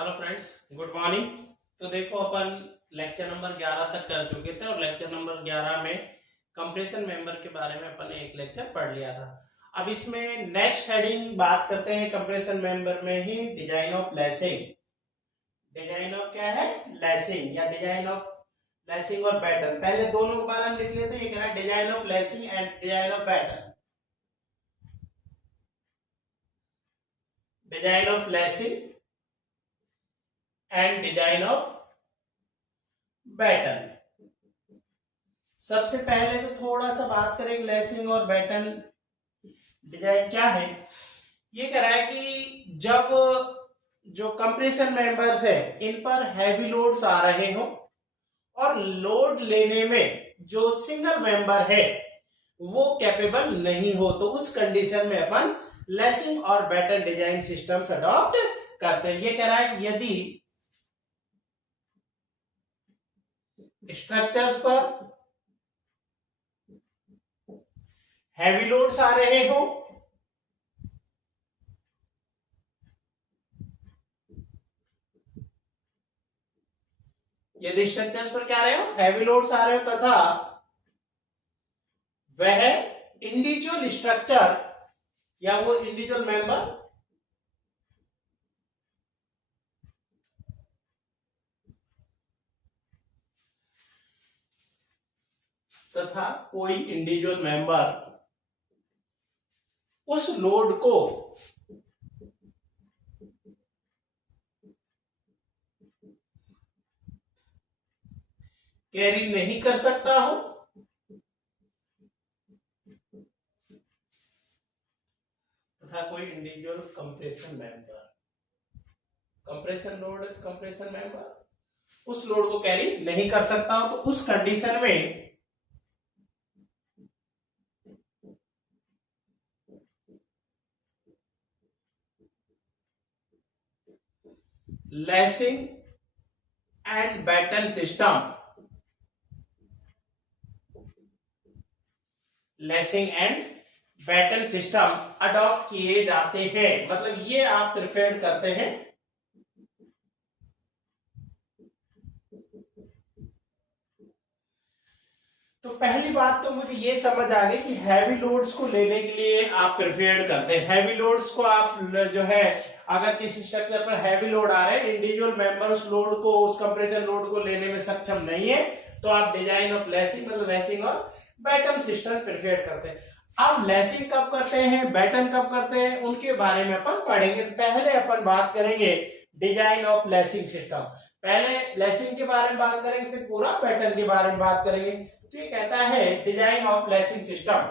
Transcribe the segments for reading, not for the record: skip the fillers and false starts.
Hello friends, good morning. तो देखो अपन lecture number 11 तक कर चुके थे और लेक्चर नंबर 11 में कंप्रेशन मेंबर के बारे में अपन ने एक लेक्चर पढ़ लिया था। अब इसमें नेक्स्ट हेडिंग बात करते हैं कंप्रेशन मेंबर में ही design of lacing. Design of क्या है? लेसिंग या डिजाइन ऑफ लेसिंग और पैटर्न। पहले दोनों के बारे में लिख लेते हैं। ये कह रहा है design of lacing and design of pattern. Design of lacing and design of batten. सबसे पहले तो थोड़ा सा बात करेंगे लेसिंग और बैटन डिजाइन क्या है। ये कह रहा है कि जब जो कंप्रेशन मेंबर्स है इन पर हैवी लोड्स आ रहे हो और लोड लेने में जो सिंगल मेंबर है वो कैपेबल नहीं हो, तो उस कंडीशन में अपन लेसिंग और बैटन डिजाइन सिस्टम्स अडॉप्ट करते हैं। ये कह रहा है यदि स्ट्रक्चर्स पर हैवी लोड्स आ रहे हो यदि स्ट्रक्चर्स पर क्या रहे हो, हैवी लोड्स आ रहे हो तथा वह इंडिविजुअल स्ट्रक्चर या वो इंडिविजुअल मेंबर तथा कोई इंडिविजुअल मेंबर उस लोड को कैरी नहीं कर सकता हो तथा कोई individual compression member, compression load compression member उस लोड को कैरी नहीं कर सकता हो, तो उस कंडीशन में lacing and batten system, lacing and batten system adopt किए जाते हैं। मतलब ये आप प्रिफेर करते हैं। तो पहली बात तो मुझे ये समझ आ गई कि हैवी लोड्स को लेने के लिए आप प्रिफेयर करते हैं। हैवी लोड्स को आप जो है अगर किसी स्ट्रक्चर पर हैवी लोड आ रहा है, इंडिविजुअल मेंबर उस लोड को, उस कंप्रेशन लोड को लेने में सक्षम नहीं है, तो आप डिजाइन ऑफ लेसिंग मतलब लेसिंग और बैटन सिस्टम प्रिफेयर करते हैं। अब लेसिंग कब करते हैं, बैटन कब करते हैं, उनके बारे में अपन पढ़ेंगे। पहले अपन बात करेंगे डिजाइन ऑफ लेसिंग सिस्टम। पहले लेसिंग के बारे में बात करेंगे, फिर पूरा पैटर्न के बारे में बात करेंगे। तो ये कहता है design of lacing system.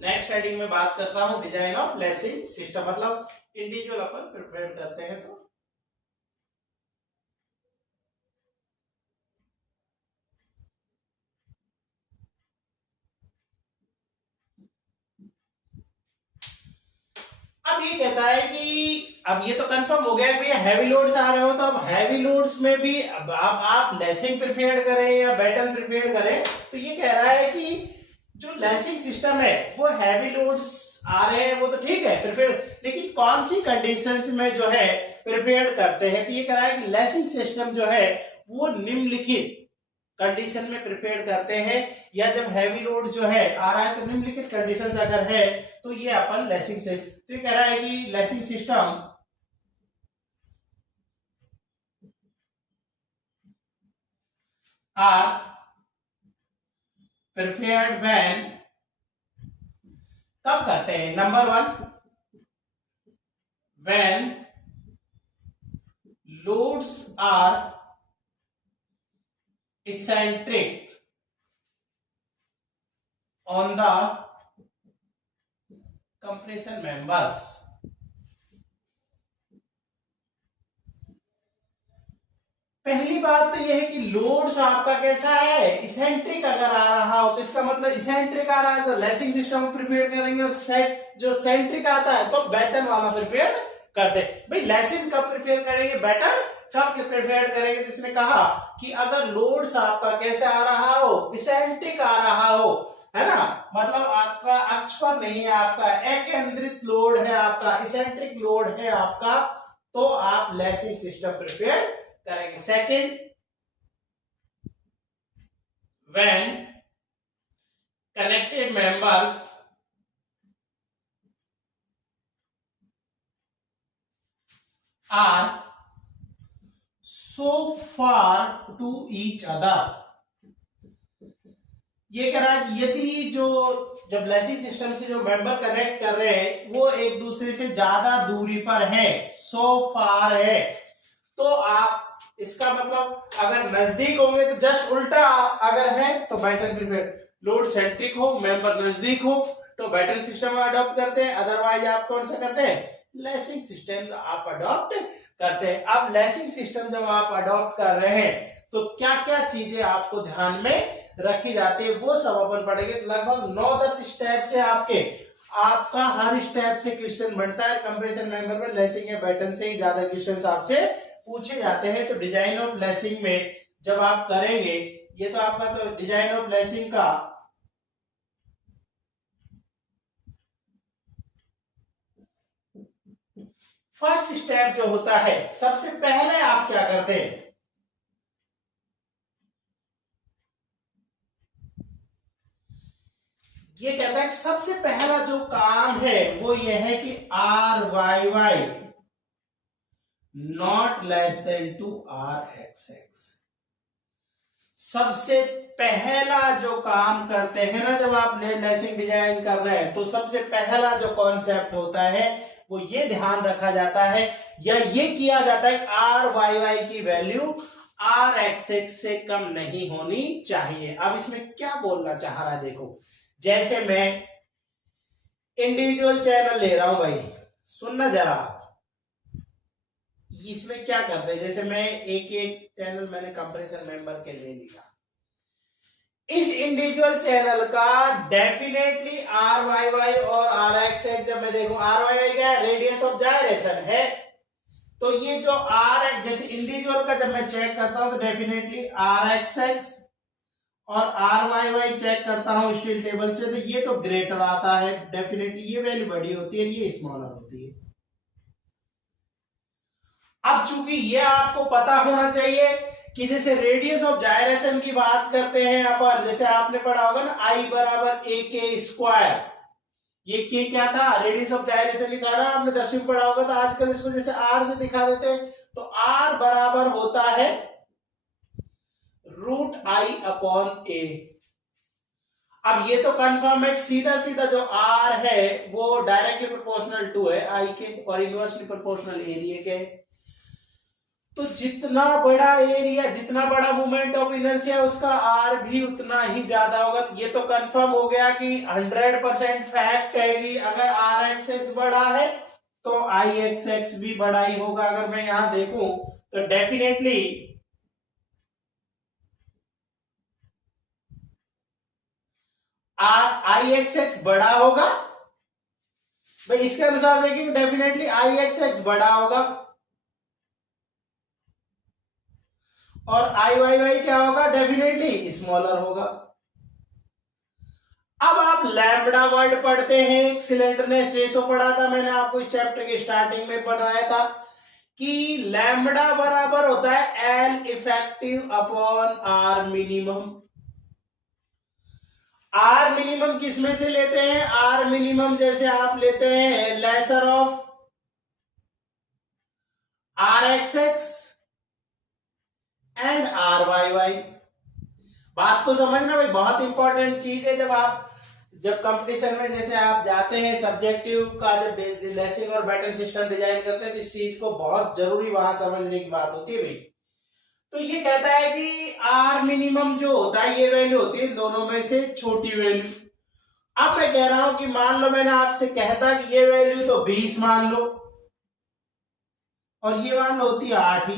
Next heading में बात करता हूं डिजाइन ऑफ लेसिंग सिस्टम, मतलब इंडिविजुअल अपन प्रिपेयर करते हैं। तो अब ये कहता है कि अब ये तो कंफर्म हो गया भैया हैवी लोड्स आ रहे हो, तो अब हैवी लोड्स में भी अब आप लेसिंग प्रिपेयर करें या बैटन प्रिपेयर करें, तो ये कह रहा है कि जो लेसिंग सिस्टम है वो हैवी लोड्स आ रहे हैं वो तो ठीक है प्रिपेयर, लेकिन कौन सी कंडीशंस में जो है प्रिपेयर करते हैं। तो ये कह रहा है कि लेसिंग सिस्टम जो है वो निम्नलिखित कंडीशन में प्रिपेयर करते हैं, या जब हैवी लोड जो है आ रहा है तो निम्नलिखित कंडीशंस अगर है तो ये अपन लेसिंग से। तो ये कह रहा है कि lacing system are prepared when, कब करते हैं, number 1 when loads are eccentric on the compression members। पहली बात तो यह है कि लोड्स आपका कैसा है, इसेंट्रिक अगर आ रहा हो, तो इसका मतलब इसेंट्रिक आ रहा है तो लेसिंग सिस्टम को प्रिपेयर करेंगे, और सेट जो सेंट्रिक आता है तो बैटन वाला प्रिपेयर करते हैं। भाई लेसिंग कब प्रिपेयर करेंगे, बैटन कब प्रिपेयर करेंगे। तो इसने कहा कि अगर लोड्स आपका कैसे आ रहा हो, इसेंट्रिक आ रहा हो, है ना, मतलब आपका अक्ष पर नहीं है, आपका एकेंद्रित लोड है, आपका इसेंट्रिक लोड है आपका, तो आप लेसिंग सिस्टम प्रिपेयर करेंगे। Second, when connected members are so far to each other, ये कह रहा है यदि जो जब लेसिंग सिस्टम से जो मेंबर कनेक्ट कर रहे हैं वो एक दूसरे से ज्यादा दूरी पर है, so far है, तो आप इसका मतलब अगर नजदीक होंगे तो जस्ट उल्टा, अगर है तो बैटन प्रिफेयर, लोड सेंट्रिक हो, मेंबर नजदीक हो तो बैटन सिस्टम अडॉप्ट करते हैं, अदरवाइज आप कौन सा करते हैं, लेसिंग सिस्टम आप अडॉप्ट करते हैं। अब लेसिंग सिस्टम जब आप अडॉप्ट कर रहे हैं तो क्या क्या चीजें आपको ध्यान में रखी जाती है वो सब अपन पढ़ेंगे। लगभग 9-10 स्टेप से आपका हर स्टेप से क्वेश्चन बनता है। कंप्रेशन मेंबर में लेसिंग या बैटन से ही ज्यादा क्वेश्चन आपसे पूछे जाते हैं। तो डिजाइन ऑफ लेसिंग में जब आप करेंगे, ये तो आपका तो डिजाइन ऑफ लेसिंग का फर्स्ट स्टेप जो होता है, सबसे पहले आप क्या करते हैं, ये कहता है कि सबसे पहला जो काम है वो ये है कि r y y not less than two r x x. सबसे पहला जो काम करते हैं ना जब आप लेसिंग डिजाइन कर रहे हैं, तो सबसे पहला जो कॉन्सेप्ट होता है वो ये ध्यान रखा जाता है या ये किया जाता है आर वाई वाई की वैल्यू आर एक्स एक्स से कम नहीं होनी चाहिए। अब इसमें क्या बोलना चाह रहा है, देखो जैसे मैं इंडिविजुअल चैनल ले रहा हूं भाई, सुनना जरा, इसमें क्या करते हैं, जैसे मैं एक एक चैनल मैंने कंप्रेशन मेंबर के ले लिया, इस इंडिविजुअल चैनल का डेफिनेटली आर वाई वाई और आर एक्स एक्स, जब मैं देखूं आर वाई वाई क्या है, रेडियस ऑफ जायरेशन है, तो ये जो आर एक्स जैसे इंडिविजुअल का जब मैं चेक करता हूं तो डेफिनेटली आर एक्स एक्स और आर वाई वाई चेक करता हूं स्टील टेबल से, तो ये तो ग्रेटर आता है, डेफिनेटली ये वैल्यू बड़ी होती है, ये स्मॉलर होती है। अब चूंकि ये आपको पता होना चाहिए कि जैसे रेडियस ऑफ जायरेशन की बात करते हैं अपन, जैसे आपने पढ़ा होगा ना आई बराबर ए के स्क्वायर, ये के क्या था, रेडियस ऑफ जायरेशन ही था ना, आपने 10वीं में पढ़ा होगा। तो आजकल इसको जैसे आर से दिखा देते हैं, तो आर बराबर होता है रूट आई अपॉन ए। अब ये तो कंफर्म है, सीधा सीधा जो आर है वो डायरेक्टली प्रोपोर्शनल टू है आई के और इनवर्सली प्रोपोर्शनल एरिया के। तो जितना बड़ा एरिया, जितना बड़ा मोमेंट ऑफ इनर्शिया है, उसका आर भी उतना ही ज्यादा होगा। तो ये तो कंफर्म हो गया कि 100% फैक्ट है कि अगर आर एक्स एक्स बड़ा है तो आई एक्स एक्स भी बड़ा ही होगा। अगर मैं यहां देखूं तो डेफिनेटली आई एक्स एक्स बड़ा होगा भाई, इसके अनुसार देखेंगे डेफिनेटली आई एक्स एक्स बड़ा होगा और आई वाई वाई क्या होगा, डेफिनेटली स्मॉलर होगा। अब आप लैम्बडा वर्ड पढ़ते हैं, सिलेंडरनेस रेशो पढ़ा था मैंने आपको इस चैप्टर के स्टार्टिंग में पढ़ाया था कि लैम्बडा बराबर होता है l effective upon r minimum. R minimum किस में से लेते हैं, आर मिनिमम जैसे आप लेते हैं lesser of r x x and r y y. बात को समझना भाई, बहुत इंपॉर्टेंट चीज है। जब कंपटीशन में जैसे आप जाते हैं सब्जेक्टिव का, जब लेसिंग और बैटन सिस्टम डिजाइन करते हैं तो इस चीज को बहुत जरूरी वहां समझने की बात होती है भाई। तो ये कहता है कि आर मिनिमम जो होता है ये वैल्यू होती है दोनों में से छोटी वैल्यू। अब मैं कह रहा हूं कि मान लो मैंने आपसे कहता कि ये वैल्यू तो 20 मान लो और ये मान लो होती है 8 ही,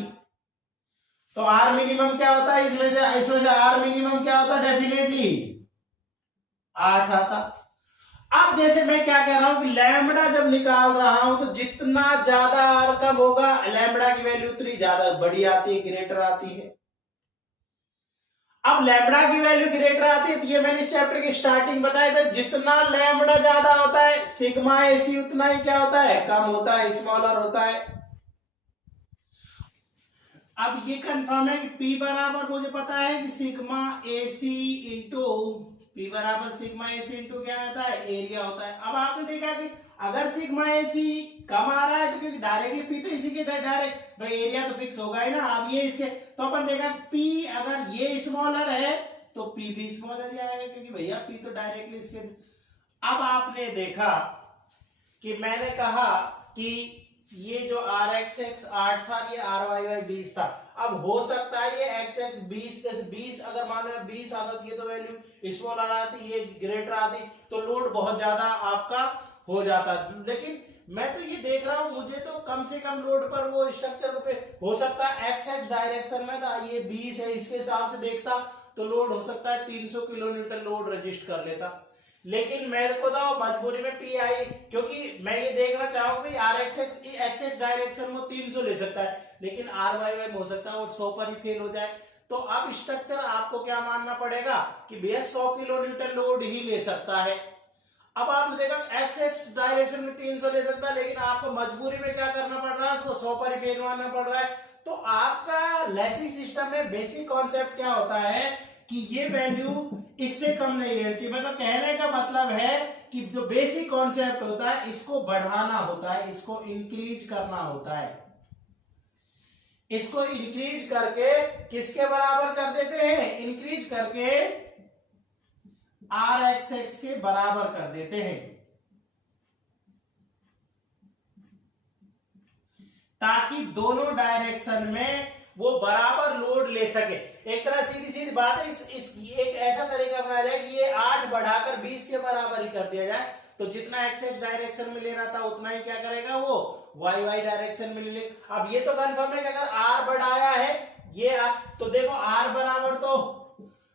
तो आर मिनिमम क्या होता है, इसमें से आर मिनिमम क्या होता है, डेफिनेटली 8 आता। अब जैसे मैं क्या कह रहा हूं कि लैम्बडा जब निकाल रहा हूं तो जितना ज्यादा आर कम होगा लैम्बडा की वैल्यू उतनी ज्यादा बड़ी आती है, ग्रेटर आती है। अब लैम्बडा की वैल्यू ग्रेटर आती है तो ये मैंने इस चैप्टर की स्टार्टिंग बताया था, जितना लैम्बडा ज्यादा होता है सिग्मा एसी उतना ही क्या होता है, कम होता है, स्मॉलर होता है। अब ये कंफर्म है कि P बराबर मुझे पता है कि सिग्मा AC इंटू P बराबर सिग्मा AC इंटू क्या होता है, एरिया होता है। अब आपने देखा कि अगर सिग्मा AC कम आ रहा है तो क्योंकि डायरेक्टली P तो इसी के डायरेक्ट भाई एरिया तो फिक्स होगा ही ना। अब ये इसके तो अपन देखा P अगर ये स्मॉलर है तो P भी स्मॉलर ही आएगा क्योंकि भैया P तो डायरेक्टली इसके। अब आपने देखा कि मैंने कहा कि ये जो RXX 8 था, ये RYY 20 था। अब हो सकता है ये XX 20 जैसे 20 अगर मान लो 20 आता तो ये तो वैल्यू स्मॉलर आती, ये ग्रेटर आती तो लोड बहुत ज्यादा आपका हो जाता। लेकिन मैं तो ये देख रहा हूं मुझे तो कम से कम लोड पर वो स्ट्रक्चर पे हो सकता है XX डायरेक्शन में था, ये 20 है, इसके हिसाब से देखता तो लोड हो सकता है 300 किलो न्यूटन लोड रजिस्ट कर लेता। लेकिन मेरे को तो मजबूरी में P आई क्योंकि मैं ये देखना चाहूँ भाई RXX XX डायरेक्शन में 300 ले सकता है लेकिन RYY में हो सकता है वो 100 पर ही फेल हो जाए। तो अब स्ट्रक्चर आपको क्या मानना पड़ेगा कि भैया 100 किलो न्यूटन लोड ही ले सकता है। अब आपने देखा XX डायरेक्शन में 300 ले सकता है लेकिन आपको मजबूरी में क्या करना पड़ रहा है, उसको 100 पर ही फेल मानना पड़ रहा है। तो आपका लेसिंग सिस्टम में बेसिक कॉन्सेप्ट क्या होता है कि ये वैल्यू इससे कम नहीं रहनी चाहिए। मतलब कहने का मतलब है कि जो बेसिक कॉन्सेप्ट होता है इसको बढ़ाना होता है, इसको इंक्रीज करना होता है। इसको इंक्रीज करके किसके बराबर कर देते हैं, इंक्रीज करके RXX के बराबर कर देते हैं ताकि दोनों डायरेक्शन में वो बराबर लोड ले सके। एक तरह सीधी सीधी बात है, इस एक ऐसा तरीका बनाया जाए कि ये 8 बढ़ाकर 20 के बराबर ही कर दिया जाए तो जितना XX डायरेक्शन में ले रहा था उतना ही क्या करेगा वो YY डायरेक्शन में ले ले। अब ये तो कंफर्म है कि अगर R बढ़ाया है ये तो देखो R बराबर तो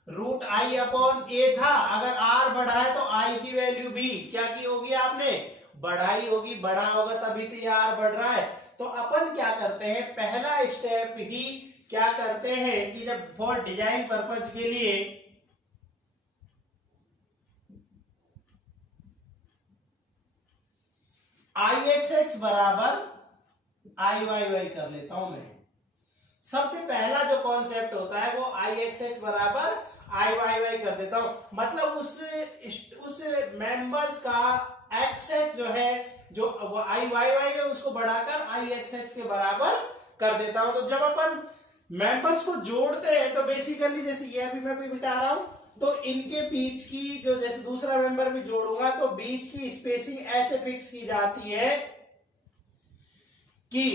रूट I अपॉन A था, अगर R बढ़ा है तो I की वैल्यू भी क्या की होगी, आपने बढ़ाई होगी, बढ़ा होगा तभी तो ये R बढ़ रहा है। तो अपन क्या करते हैं, पहला स्टेप ही क्या करते हैं कि जब फॉर डिजाइन पर्पज के लिए IXX बराबर IYY कर लेता हूं मैं। सबसे पहला जो कॉन्सेप्ट होता है वो IXX बराबर IYY कर देता हूं, मतलब उस मेंबर्स का XX जो है जो IYY है उसको बढ़ाकर IXX के बराबर कर देता हूं। तो जब अपन मेंबर्स को जोड़ते हैं तो बेसिकली जैसे ये अभी मैं भी बिठा रहा हूं तो इनके बीच की जो जैसे दूसरा मेंबर भी जोड़ूंगा तो बीच की स्पेसिंग ऐसे फिक्स की जाती है कि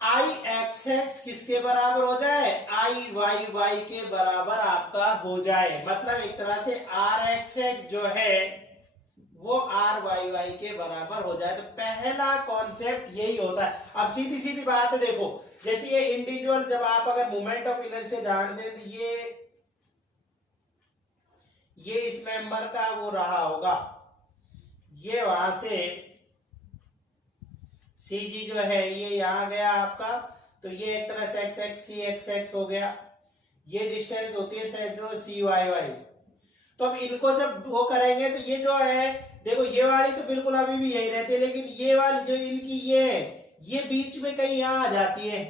IXX किसके बराबर हो जाए, IYY के बराबर आपका हो जाए। मतलब एक तरह से RXX जो है वो RYY के बराबर हो जाए। तो पहला कॉन्सेप्ट यही होता है। अब सीधी सीधी बात है, देखो जैसे ये इंडिविजुअल जब आप अगर मोमेंट ऑफ इनर्शिया जानते हैं तो ये इस मेंबर का वो रहा होगा, ये वहां से CG जो है ये यहां गया आपका, तो ये एक तरह से XX CXX हो गया, ये डिस्टेंस होती है सेंटर और CYY। तो अब इनको जब वो करेंगे तो ये जो है देखो ये वाली तो बिल्कुल अभी भी यही रहती है लेकिन ये वाली जो इनकी ये बीच में कहीं यहाँ आ जाती है।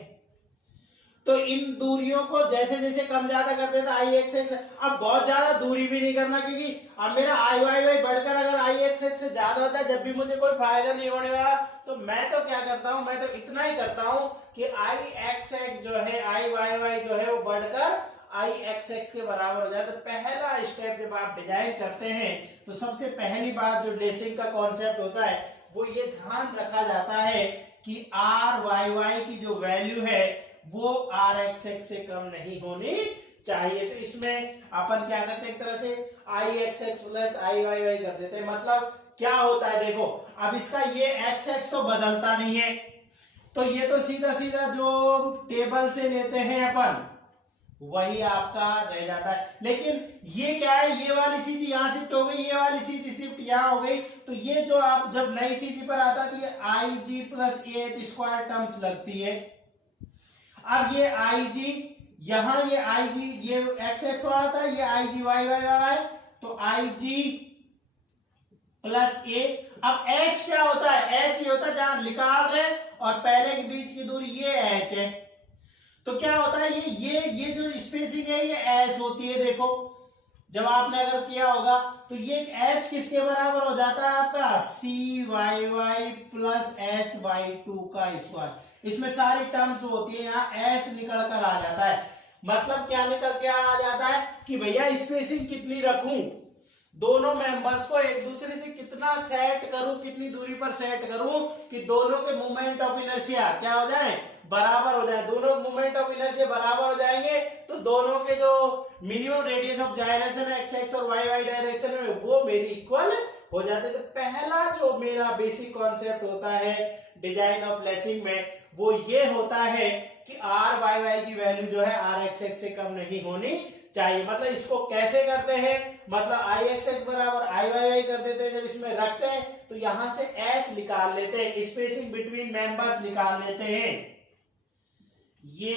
तो इन दूरियों को जैसे जैसे कम ज्यादा कर देता IXX, अब बहुत ज्यादा दूरी भी नहीं करना क्योंकि अब मेरा IYY बढ़कर अगर IXX से ज्यादा होता है जब भी मुझे कोई फायदा नहीं होने वाला तो मैं तो क्या करता हूं, मैं तो इतना ही करता हूं कि IXX जो है IYY जो है वो बढ़कर IXX के बराबर हो जाए। तो पहला स्टेप जब आप डिजाइन करते हैं तो सबसे पहली बात जो लेसिंग का कॉन्सेप्ट होता है वो ये ध्यान रखा जाता है कि RYY की जो वैल्यू है वो RXX से कम नहीं होनी चाहिए। तो इसमें अपन क्या करते हैं, एक तरह से IXX प्लस IYY कर देते हैं। मतलब क्या होता है देखो, अब इसका ये XX तो बदलता नहीं है तो ये तो सीधा सीधा जो टेबल से लेते हैं अपन वही आपका रह जाता है। लेकिन ये क्या है, ये वाली सीधी यहां शिफ्ट हो गई, ये वाली सीधी शिफ्ट यहां हो गई, तो ये जो आप जब नई सीधी पर आता है तो ये IG plus AH square terms लगती है। अब ये IG यहां ये IG ये XX वाला था, ये IGYY वाला है, तो IG प्लस A। अब H क्या होता है, H ये होता है जहां निकाल रहे और पहले के बीच की दूरी ये H है, तो क्या होता है, ये जो स्पेसिंग है ये एस होती है। देखो जब आपने अगर किया होगा तो ये एच किसके बराबर हो जाता है आपका, C Y Y plus S by 2 का स्क्वायर। इसमें सारी टर्म्स होती है, यहाँ एस निकल कर आ जाता है। मतलब क्या निकल के आ जाता है कि भैया स्पेसिंग कितनी रखूं, दोनों मेंबर्स को एक दूसरे से कितना सेट करूं, कितनी दूरी पर सेट करूं कि दोनों के मोमेंट ऑफ इनर्शिया क्या हो जाए, बराबर हो जाए। दोनों मोमेंट ऑफ इनर्शिया बराबर हो जाएंगे तो दोनों के जो मिनिमम रेडियस ऑफ जायरेशन है एक्स एक्स और वाई वाई डायरेक्शन में वो मेरी इक्वल हो जाते। तो पहला जो मेरा बेसिक कॉन्सेप्ट होता है डिजाइन ऑफ लेसिंग में वो ये होता है कि आर वाई वाई की वैल्यू जो है आर एक्स एक्स से कम नहीं होनी चाहिए। मतलब इसको कैसे करते हैं, मतलब आई एक्स एक्स बराबर आई वाई वाई कर देते हैं। जब इसमें रखते हैं तो यहां से एस निकाल लेते हैं, स्पेसिंग बिटवीन मेंबर्स निकाल लेते हैं। ये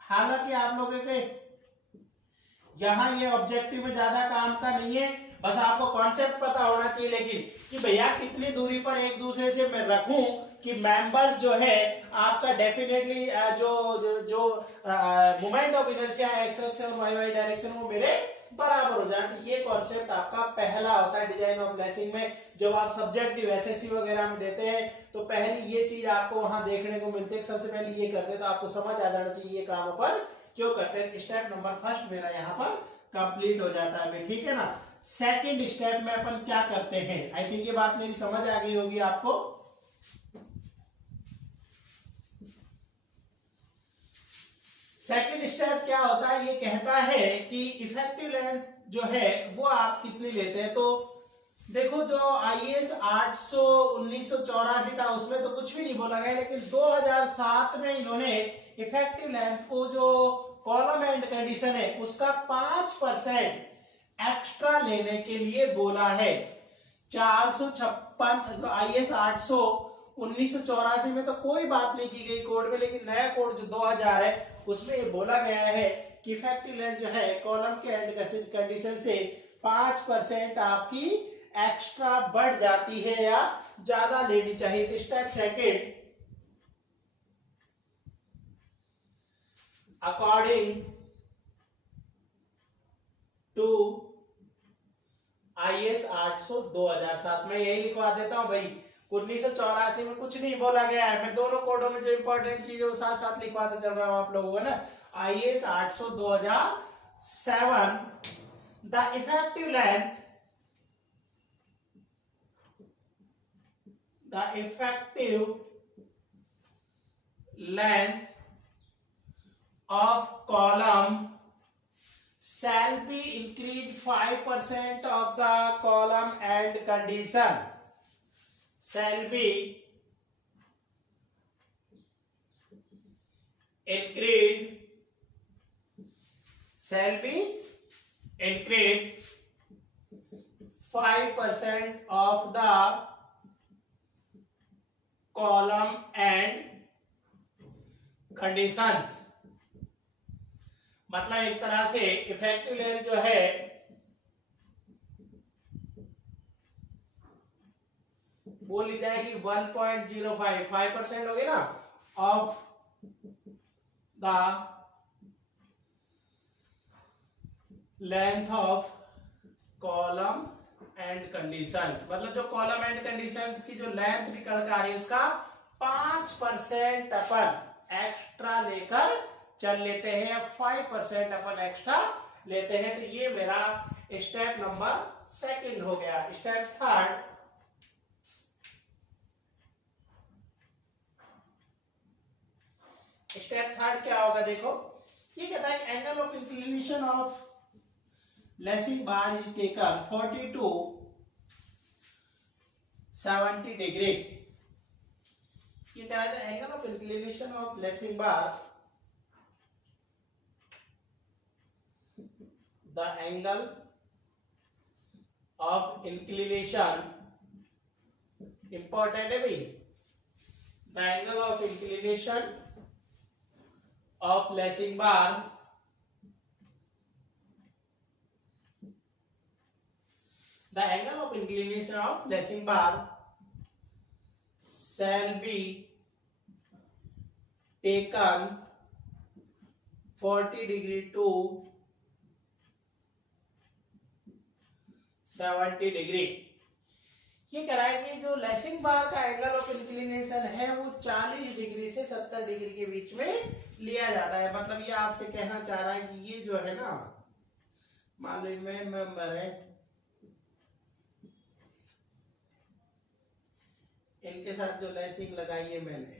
हालांकि आप लोगों के यहां ये ऑब्जेक्टिव में ज्यादा काम का नहीं है, बस आपको कॉन्सेप्ट पता होना चाहिए। लेकिन कि भैया कितनी दूरी पर एक दूसरे से मैं रखूं कि मेंबर्स जो है आपका डेफिनेटली जो moment of inertia x x और वाई वाई डायरेक्शन वो मेरे बराबर हो जाए। तो ये कॉन्सेप्ट आपका पहला होता है डिजाइन ऑफ लेसिंग में। जब आप सब्जेक्टिव एसएससी वगैरह में देते हैं तो पहली ये चीज आपको वहां देखने को मिलती है, सबसे पहले ये करते हैं तो आपको समझ आ जाना चाहिए ये काम अपन क्यों करते हैं। स्टेप नंबर फर्स्ट मेरा यहाँ पर कंप्लीट हो जाता है, ठीक है ना। सेकेंड स्टेप में अपन क्या करते हैं, आई थिंक ये बात मेरी समझ आ गई होगी आपको। सेकेंड स्टेप क्या होता है, ये कहता है कि इफेक्टिव लेंथ जो है वो आप कितनी लेते हैं। तो देखो जो आईएएस 800 1984 था उसमें तो कुछ भी नहीं बोला गया, लेकिन 2007 में इन्होंने इफेक्टिव लेंथ को जो कॉलम एंड कंडीशन है उसका 5% एक्स्ट्रा लेने के लिए बोला है। 456 आईएएस 800 1984 में तो कोई बात नहीं की गई कोड में, लेकिन नया कोड जो 2000 है उसमें ये बोला गया है कि इफेक्टिव लेंथ जो है कॉलम के एंड कंडीशन से 5% आपकी एक्स्ट्रा बढ़ जाती है या ज्यादा लेनी चाहिए। तो step second, according to IAS 800 2007 में यही लिखवा देता हूं भाई। 1984 में कुछ नहीं बोला गया है, मैं दोनों कोडों में जो इंपॉर्टेंट चीज है वो साथ साथ लिखवाते चल रहा हूं आप लोगों को ना। IAS 800 2007 the effective length of column shall be increased 5% of the column and condition shall be increased 5% of the column and conditions। मतलब एक तरह से इफेक्टिव लेंथ जो है वो ली जाएगी 1.05 5% होगी ना of the length of column and conditions. मतलब जो कॉलम एंड कंडीशंस की जो लेंथ निकल कर आ रही है उसका 5% अपन एक्स्ट्रा लेकर चल लेते हैं, अब 5% अपन एक्स्ट्रा लेते हैं। तो ये मेरा स्टेप नंबर सेकंड हो गया। स्टेप थर्ड, क्या होगा देखो, ये कहता है angle of inclination of lacing bar is taken 40 to 70 degree. ये कह रहा था angle of inclination of lacing bar, the angle of inclination important है भाई, the angle of inclination of lacing bar shall be taken 40 degree to 70 degree. ये कह रहा है कि जो लेसिंग बार का एंगल ऑफ इंक्लिनेशन है वो 40 डिग्री से 70 डिग्री के बीच में लिया जाता है। मतलब ये आपसे कहना चाह रहा है कि ये जो है ना, मान लो मैं मेंबर है, इनके साथ जो लेसिंग लगाई है मैंने,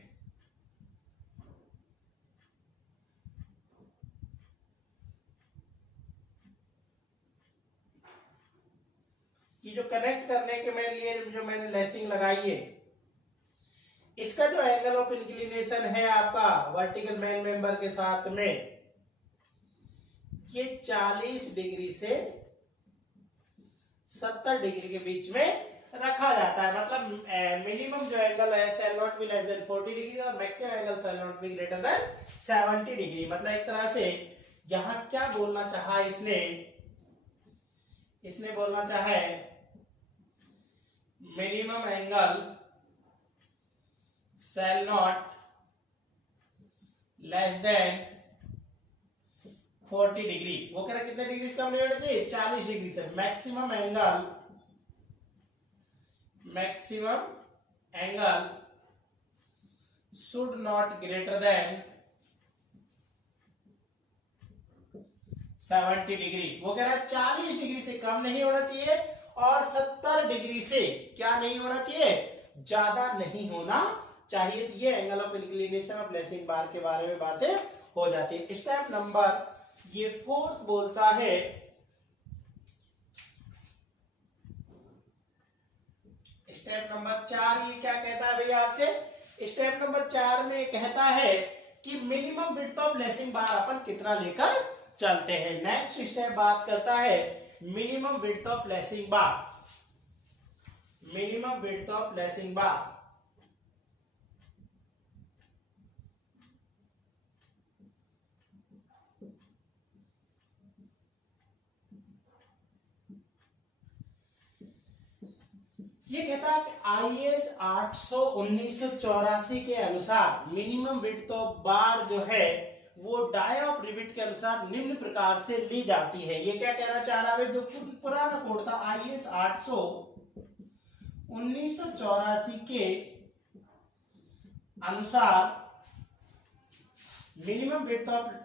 ये जो कनेक्ट करने के लिए जो मैंने लेसिंग लगाई है, इसका जो एंगल ऑफ इंक्लिनेशन है आपका वर्टिकल मेन मेंबर के साथ में, ये 40 डिग्री से 70 डिग्री के बीच में रखा जाता है। मतलब मिनिमम जो एंगल है shall not be less than 40 degree और maximum angle shall not be greater than 70 degree. मतलब एक तरह से यहां क्या बोलना चाहा इसने बोलना चाहा है minimum angle shall not less than 40 degree. वो कह रहा कितने डिग्री से कम नहीं होना चाहिए, 40 डिग्री से। Maximum angle should not greater than 70 degree. वो कह रहा है 40 डिग्री से कम नहीं होना चाहिए और 70 डिग्री से क्या नहीं होना चाहिए, ज्यादा नहीं होना चाहिए। तो ये angle of inclination of lacing बार के बारे में बातें हो जाती है। स्टेप नंबर ये 4 बोलता है स्टेप नंबर 4 ये क्या कहता है भैया आपसे, स्टेप नंबर 4 में कहता है कि minimum width of lacing bar अपन कितना लेकर चलते हैं। नेक्स्ट स्टेप बात करता है minimum width of lacing bar. Minimum width of lacing bar ये कहता है कि IS 800 1984 के अनुसार मिनिमम विड्थ ऑफ बार जो है वो डाई ऑफ रिवेट के अनुसार निम्न प्रकार से ली जाती है। ये क्या कहना चाह रहा है, जो पुराना कोड था IS 800 1984 के अनुसार मिनिमम विड्थ ऑफ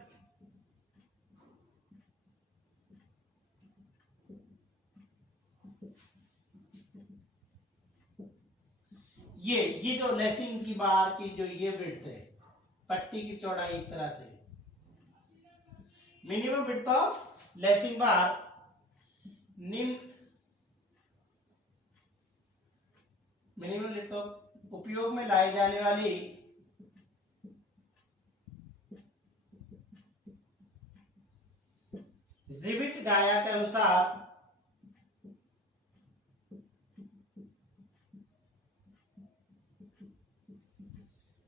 ये जो लेसिंग की बार की जो ये विड्थ है, पट्टी की चौड़ाई एक तरह से मिनिमम विड्थ ऑफ लेसिंग बार निम्न मिनिमम विड्थ ऑफ उपयोग में लाई जाने वाली रिवेट डाया के अनुसार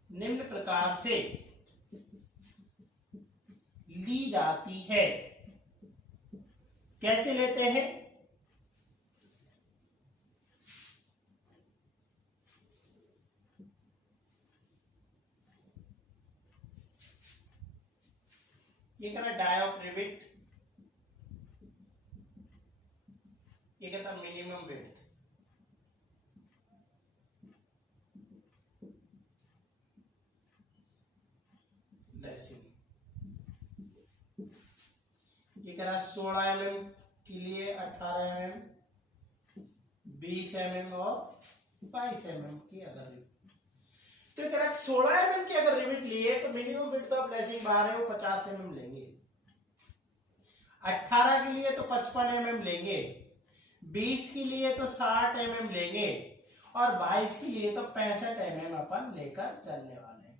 निम्न प्रकार से ली जाती है। कैसे लेते हैं, ये कहना डाई ऑफ रिवेट, ये कहता मिनिमम विड्थ। ये कह रहा 16 mm के लिए 18 mm, 20 mm और 22 mm की अगर तो ये कह रहा 16 mm की अगर रिवेट लिए तो minimum width of lacing bar है वो 50 mm लेंगे। 18 के लिए तो 55 mm लेंगे, 20 के लिए तो 60 mm लेंगे और 22 के लिए तो 65 mm अपन लेकर चलने वाले हैं।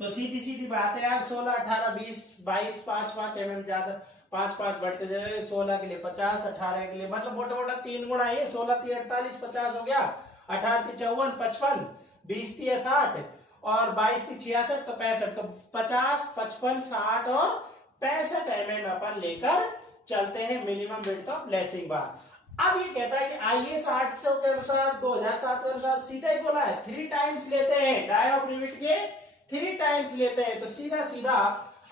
तो सीधी सीधी बात है यार, 16 18 20 22 5 mm ज्यादा 5 बढ़ते जा रहे, 16 के लिए 50, 18 के लिए मतलब मोटा मोटा 3 गुणा है, 16 3 48 50 हो गया, 18 3 54 55, 20 3 60 और 22 3 66 तो 65, तो 50 55 60 और 65 mm अपन लेकर चलते हैं minimum width of lacing bar. अब ये कहता है कि IS 800 के अनुसार 2007 के अनुसार सीधा ही बोला है 3 टाइम्स लेते हैं डाई ऑफ रिवेट के 3 टाइम्स लेते हैं तो सीधा सीधा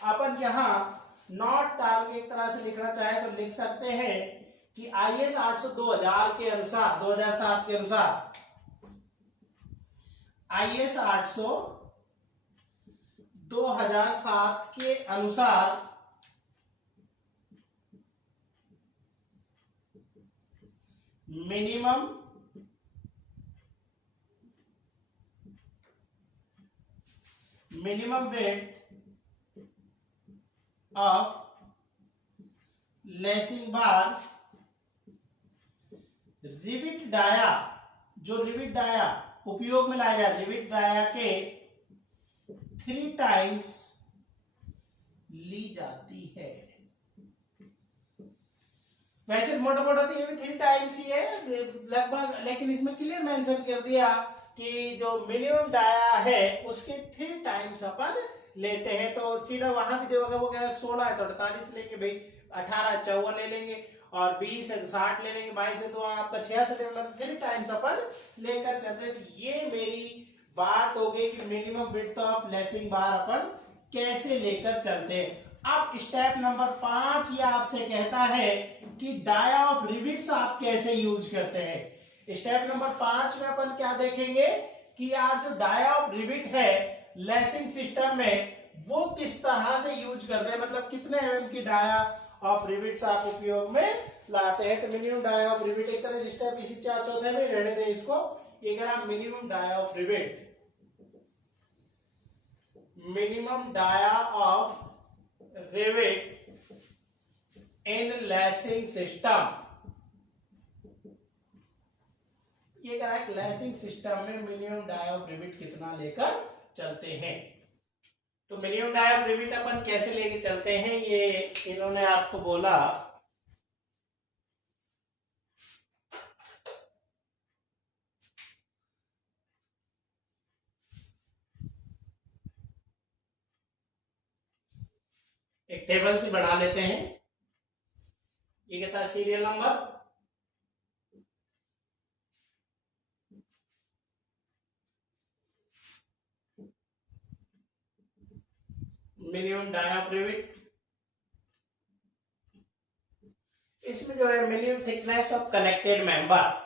अपन यहाँ नॉट डाल के एक तरह से लिखना चाहे तो लिख सकते हैं कि IS 800 2000 के अनुसार, 2007 के अनुसार, IS 800 2007 के अनुसार minimum width of lacing bar rivet dia, जो रिविट डाया उपयोग में लाया जाए, रिविट डाया के 3 टाइम्स ली जाती है। वैसे मोटा मोटा तो ये भी 3 टाइम्स ही है लगभग, लेकिन इसमें क्लियर मेंशन कर दिया कि जो मिनिमम डाया है उसके 3 टाइम्स अपन लेते हैं। तो सीधा वहां भी देखोगे वो कह रहा है 16 है तो 48 लेंगे भाई, 18 54 ले लेंगे, और 20 है तो 60 ले लेंगे, 22 है तो आपका 66 है, मतलब 3 टाइम्स अपन लेकर चलते हैं। तो ये मेरी बात हो गई कि minimum width of lacing bar अपन कैसे लेकर चलते हैं। अब स्टेप नंबर 5 ये आपसे कहता है कि डाया ऑफ रिविट्स आप कैसे यूज करते हैं। स्टेप नंबर 5 में अपन क्या देखेंगे कि यार जो डाया ऑफ रिविट है लेसिंग सिस्टम में वो किस तरह से यूज करते हैं, मतलब कितने mm की डाया ऑफ रिविट्स आप उपयोग में लाते हैं। तो मिनिमम डाया ऑफ रिविट एक तरह से स्टेप इसी 4 में रहने दे इसको। अगर आप minimum dia of rivet, minimum dia of rivet in lacing system, ये कह रहा है लेसिंग सिस्टम में मिनिमम डाया ऑफ रिविट कितना लेकर चलते हैं। तो मिनिमम डाया ऑफ रिविट अपन कैसे लेके चलते हैं ये इन्होंने आपको बोला। एक टेबल से बना लेते हैं। ये कहता है serial number, minimum dia of rivet, इसमें जो है minimum thickness of connected member,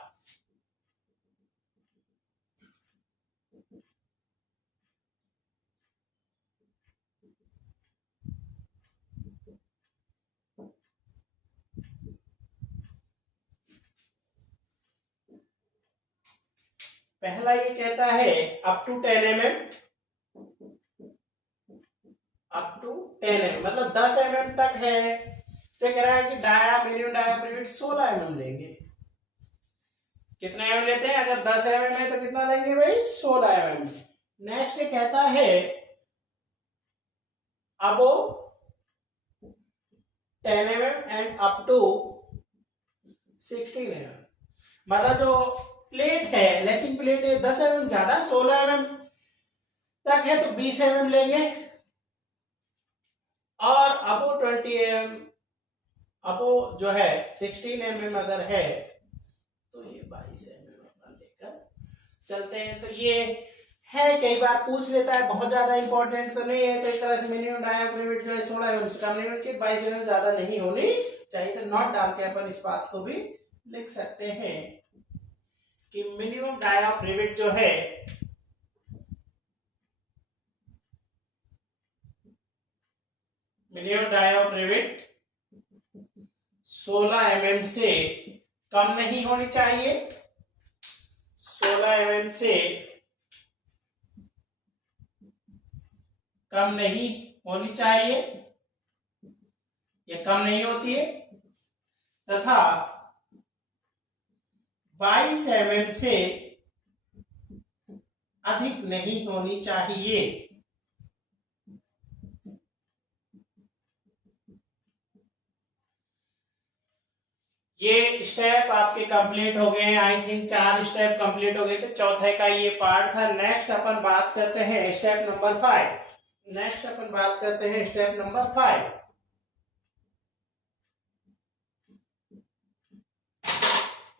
पहला ये कहता है up to 10 mm, up to 10 mm मतलब 10 mm तक है। तो कह रहा है कि dia minimum dia of rivet 16 mm लेंगे। कितने mm लेते हैं, अगर 10 mm है तो कितना लेंगे भाई 16 mm। नेक्स्ट ये कहता है above 10 mm and up to 16 mm, मतलब जो प्लेट है लेसिंग प्लेट है 10 mm ज्यादा 16 mm तक है तो 20 mm लेंगे, और अबो 20 mm, अबो जो है 16 mm अगर है तो ये 22 mm अपन लेकर चलते हैं। तो ये है, कई बार पूछ लेता है, बहुत ज्यादा इंपॉर्टेंट तो नहीं है। तो एक तरह से मिनिमम डाया ऑफ रिविट जो है 16 mm से कम नहीं होनी चाहिए, 22 mm ज्यादा नहीं होनी चाहिए। तो नॉट डाल के अपन इस बात को भी लिख सकते हैं कि मिनिमम डाया ऑफ रिविट जो है minimum dia of rivet 16 mm से कम नहीं होनी चाहिए, 16 mm से कम नहीं होनी चाहिए, ये कम नहीं होती है, तथा 22 mm से अधिक नहीं होनी चाहिए। ये स्टेप आपके कंप्लीट हो गए, आई थिंक 4 स्टेप कंप्लीट हो गए थे, चौथे का ये पार्ट था। नेक्स्ट अपन बात करते हैं स्टेप नंबर 5। नेक्स्ट अपन बात करते हैं स्टेप नंबर 5।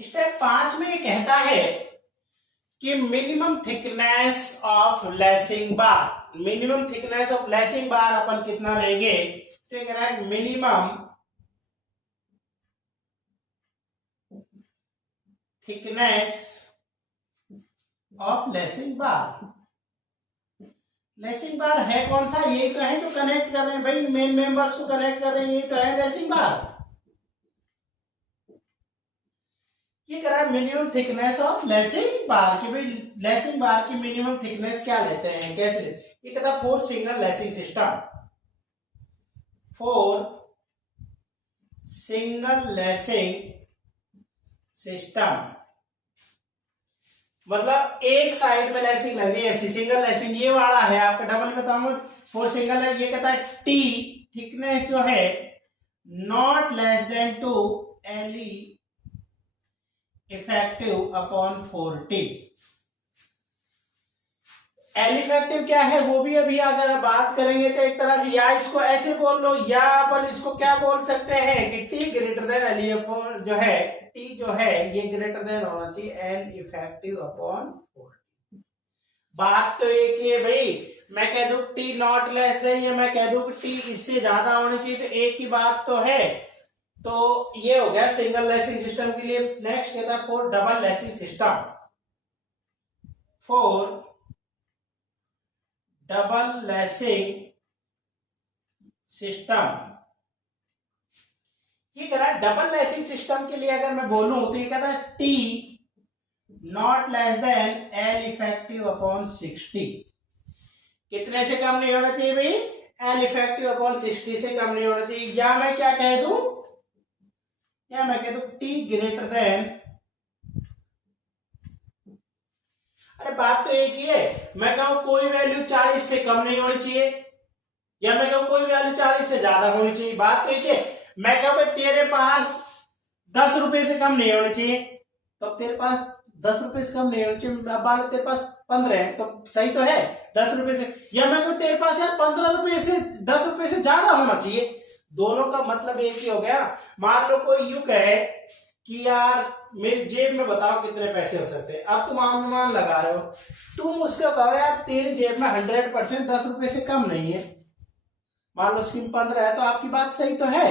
स्टेप 5 में कहता है कि minimum thickness of lacing bar, minimum thickness of lacing bar अपन कितना लेंगे, तो ये कह रहा है minimum thickness of lacing bar. Lacing bar है कौन सा, ये तो है जो कनेक्ट कर रहे हैं भाई, मेन मेंबर्स को कनेक्ट कर रहे हैं, ये तो है लेसिंग बार। ये कह रहा है मिनिमम थिकनेस ऑफ लेसिंग बार, कि भाई लेसिंग बार की मिनिमम थिकनेस क्या लेते हैं, कैसे लेते हैं। ये कहता है for single lacing system, for single lacing system, मतलब एक साइड में लेसिंग लग रही है ऐसी, सिंगल लेसिंग ये वाला है आपका, डबल में बताऊंगा फॉर सिंगल है। ये कहता है टी थिकनेस जो है not less then 2 LE effective upon 4T। L effective क्या है वो भी अभी अगर बात करेंगे तो एक तरह से या इसको ऐसे बोल लो, या अपन इसको क्या बोल सकते हैं कि T greater than L upon जो है, टी जो है ये ग्रेटर देन होना चाहिए एल इफेक्टिव अपॉन 4T। बात तो एक ही है भाई, मैं कह दूं टी नॉट लेस देन, या मैं कह दूं कि टी इससे ज्यादा होनी चाहिए, तो एक ही बात तो है। तो ये हो गया सिंगल लेसिंग सिस्टम के लिए। नेक्स्ट कहता है for double lacing system, for double lacing system, ये कह रहा है डबल लेसिंग सिस्टम के लिए अगर मैं बोलूं तो ये कहता है T not less then L effective upon 60। कितने से कम नहीं होना चाहिए भाई, एल इफेक्टिव अपॉन 60 से कम नहीं होना चाहिए। या मैं क्या कह दूं, या मैं कह दूं टी ग्रेटर देन, अरे बात तो एक ही है, मैं कहूं कोई वैल्यू 40 से कम नहीं होनी चाहिए, या मैं कहूं कोई वैल्यू 40 से ज्यादा होनी चाहिए, बात तो एक है। मैं कहूं तेरे पास 10 रुपए से कम नहीं होनी चाहिए, तो तेरे पास 10 रुपए से कम नहीं होनी चाहिए, अब मान लो तेरे पास 15 है, तो सही तो है 10 रुपए से। या मैं कहूं तेरे पास यार 15 रुपए से 10 रुपए से ज्यादा होना चाहिए, दोनों का मतलब एक ही हो गया। मान लो कोई यूं कहे कि यार मेरी जेब में बताओ कितने पैसे हो सकते हैं, अब तुम अनुमान लगा रहे हो, तुम उसको कहो यार तेरी जेब में 100% 10 रुपए से कम नहीं है, मान लो स्कीम 15 है, तो आपकी बात सही तो है।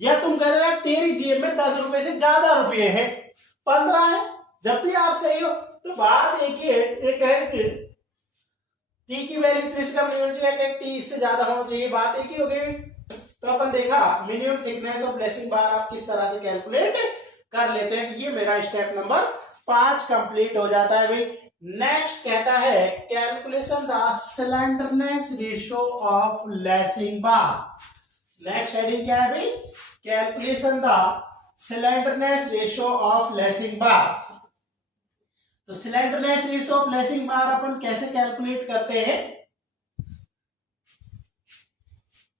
या तुम कह रहे हो तेरी जेब में 10 रुपए से ज्यादा रुपए हैं, 15 है, जब भी आप सही हो। तो बात एक ही है, एक है कि टी की वैल्यू इतने से कम नहीं होनी चाहिए, टी इससे ज्यादा होना चाहिए, बात एक ही हो गई। तो अपन देखा मिनिमम थिकनेस ऑफ लेसिंग बार आप किस तरह से कैलकुलेट कर लेते हैं। ये मेरा स्टेप नंबर 5 कंप्लीट हो जाता है भाई। नेक्स्ट कहता है calculation the slenderness ratio of lacing bar. Next heading क्या है भाई, calculation the slenderness ratio of lacing bar. तो slenderness ratio of lacing bar अपन कैसे कैलकुलेट करते हैं,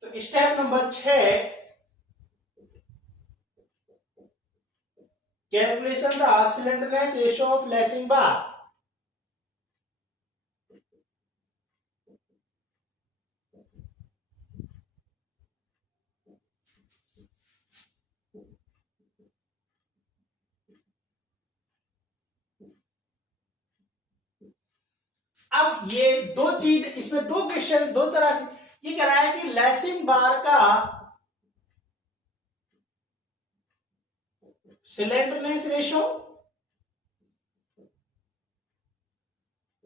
तो step number 6 calculation the slenderness ratio of lacing bar. अब ये दो चीज, इसमें दो क्वेश्चन दो तरह से ये कह रहा है कि लेसिंग बार का स्लेंडरनेस रेशियो,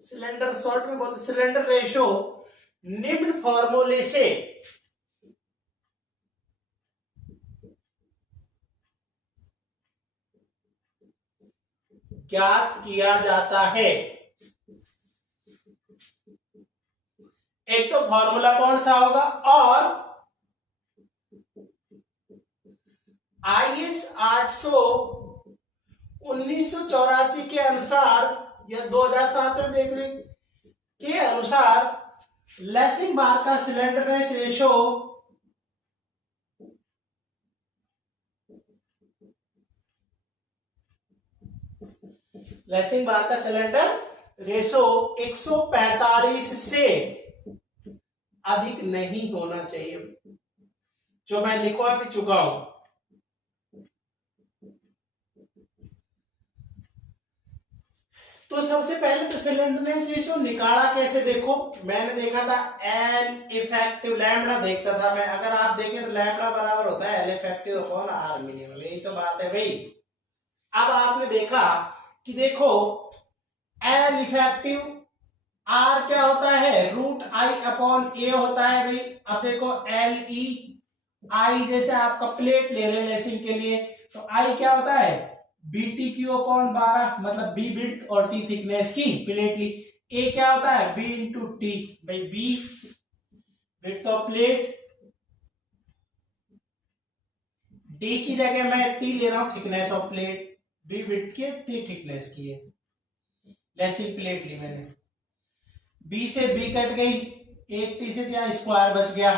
सिलेंडर शॉर्ट में बोलते सिलेंडर रेशियो निम्न फॉर्मूले से ज्ञात किया जाता है। एक तो फॉर्मूला कौन सा होगा, और IS 800 1984 के अनुसार या 2007 में देख रहे के अनुसार लेसिंग बार का स्लेंडरनेस रेशियो लेसिंग बार का सिलेंडर रेशो 145 से अधिक नहीं होना चाहिए, जो मैं लिखवा भी चुका हूं। तो सबसे पहले तो स्लेंडरनेस रेशियो निकाला कैसे, देखो मैंने देखा था एल इफेक्टिव लैम्बडा देखता था मैं, अगर आप देखें तो लैम्बडा बराबर होता है l effective upon r minimum, यही तो बात है भाई। अब आपने देखा कि देखो एल इफेक्टिव आर क्या होता है, रूट आई अपॉन ए होता है भाई। अब देखो एल ई आई, जैसे आपका प्लेट ले रहे हैं लेसिंग के लिए, तो आई क्या होता है बी टी क्यू अपॉन 12, मतलब बी विड्थ और टी थिकनेस की प्लेट ली। ए क्या होता है बी इंटू टी, भाई b width of plate, d की जगह मैं टी ले रहा हूं thickness of plate, b width की टी थिकनेस की है, लेसिंग प्लेट ली मैंने, बी से बी कट गई, एक टी से क्या स्क्वायर बच गया,